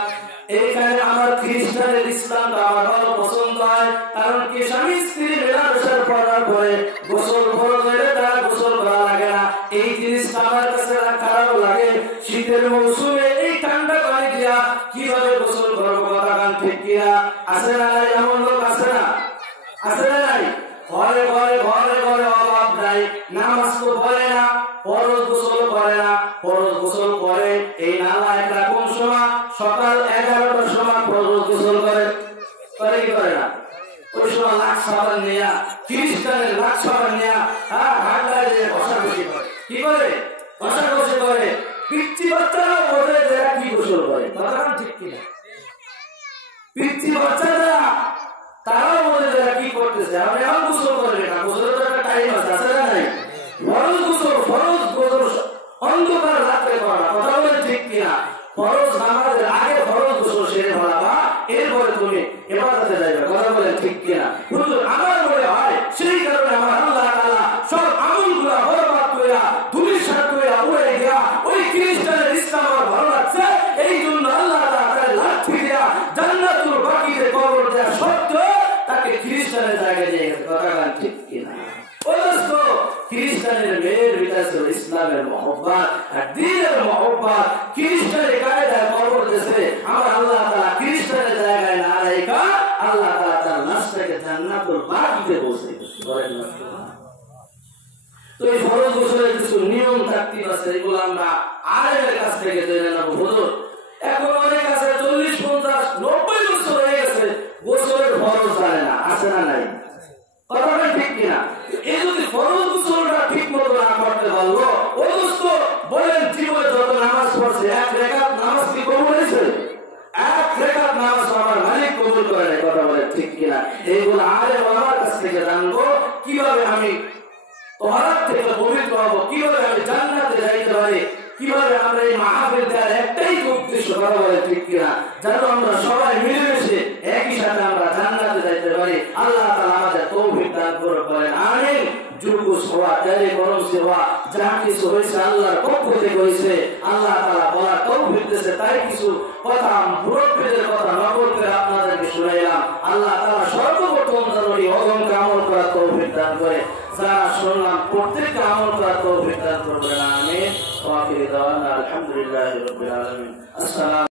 এইখানে আমার খ্রিস্টানের ইসলামটা আমার ভালো পছন্দ হয়, কারণ কি স্বামী স্ত্রী মেলামেশার করার পরে গোসল ফরজ হলে তার গোসল করা লাগে না, এই জিনিসটা আমার কাছে খারাপ লাগে। শীতের মৌসুমে এই ঠান্ডা পানি দিয়া কিভাবে গোসল করবো, কথা গান ঠিক কিনা? আছে না নাই? এমন লোক আছে না? আছে না নাই? ঘরে অভাব নাই, নামাজ তো পড়ে না, ফরজ গোসল করে না, ফরজ গোসল করে এই নালা একটা কোন সময়? সকাল 11টার সময় ফরজ গোসল করে কি করে না? ওই সময় লাখ সাবান নেয়া, খ্রিস্টানের লাখ সাবান নেয়া ঢাকায় যে ঘষাঘষি করে, কি করে? ঘষাঘষি করে। পিচ্ছি বাচ্চারা বোঝে যে এরা কি গোসল করে, কথা ঠিক কিনা? পিচ্ছি বাচ্চারা তারাও বোঝে যে এরা কি করতেছে, আপনি এখন গোসল করবে না, গোসলের তো একটা টাইম আছে, আছে না নাই? ফরজ গোসল অন্ধকার রাত্রে করা, কথা বলে ঠিক কিনা? ফরজ নামাজের আগে ফরজ গোসল সেরে ফেলা বা এরপরে তুমি ইবাদতে যাবে, কথা বলে ঠিক কিনা? হুজুর আমার মনে হয় সেই কারণে আমার আল্লাহ তাআলা সব আমলগুলো বরবাদ কইরা ধুলিসাৎ কইরা উড়ে গিয়া ওই খ্রিস্টানের ইসলাম আমার ভালো লাগছে, এই জন্য আল্লাহ তাআলা লাঠি দিয়া জান্নাতুল বাকিতে কবর দেয়া সত্ত্বেও তাকে খ্রিস্টানের জায়গায় নিয়ে গেছে, কথা ঠিক কিনা? অথচ খ্রিস্টানের মেয়ের ভিতরে ইসলামের মহব্বত আর দ্বীনের মহব্বত, খ্রিস্টানের কায়দায় কবর দিয়েছে আমার আল্লাহ তাআলা খ্রিস্টানের জায়গায় না রেখা আল্লাহ তাআলা তার লাশটাকে জান্নাতুল বাকিতে পৌঁছে দিয়েছে, বলেন না? তো এই ফরজ গোসলের কিছু নিয়ম থাকতে আছে, এগুলো আমরা আলেমের কাছ থেকে জেনে নেব। হুজুর এখন অনেক আছে 40, 50, 90 বছর হয়ে গেছে গোসলের ফরজ জানে না, আছে না নাই? কথাটা ঠিক কিনা? এই যদি ফরজ গোসলটা ঠিক মতো না করতে পারলো, অথচ বলেন জীবনে যত নামাজ পড়ছে 1 রাকাত নামাজ কি কবুল হয়েছে? 1 রাকাত নামাজ আমার মালিক কবুল করে নাই, কথা বলে ঠিক কিনা? এইগুলো আলেম আমার কাছ থেকে জানবো, কিভাবে আমি তোহারাত থেকে পবিত্র হবো, কিভাবে আমি জান্নাতে যাইতে পারি, কিভাবে আমরা এই মাহফিল দেওয়ার একটাই উদ্দেশ্য, কথা বলে ঠিক কিনা, যেন আমরা সবাই মিলেমিশে একই সাথে আমরা জান্নাতে যাইতে পারি। আল্লাহ তাআলা আমাদের তৌফিক দান করে বলেন আমিন। জুলুস হওয়া, তেরে গরম হওয়া, যা কিছু হয়েছে আল্লাহর পক্ষ থেকে হয়েছে। আল্লাহ তাআলা বলার তৌফিক দিয়েছে, তাই কিছু কথা মুরব্বিদের কথা নকল করে আপনাদেরকে শুনাইলাম। আল্লাহ তাআলা সর্বপ্রথম জরুরি অগমকে আমল করার তৌফিক দান করে, যারা শুনলাম প্রত্যেককে আমল করার তৌফিক দান করবেন আমিন। ওয়া আখিরু দাওয়ানা আলহামদুলিল্লাহি রাব্বিল আলামিন। আসসালামু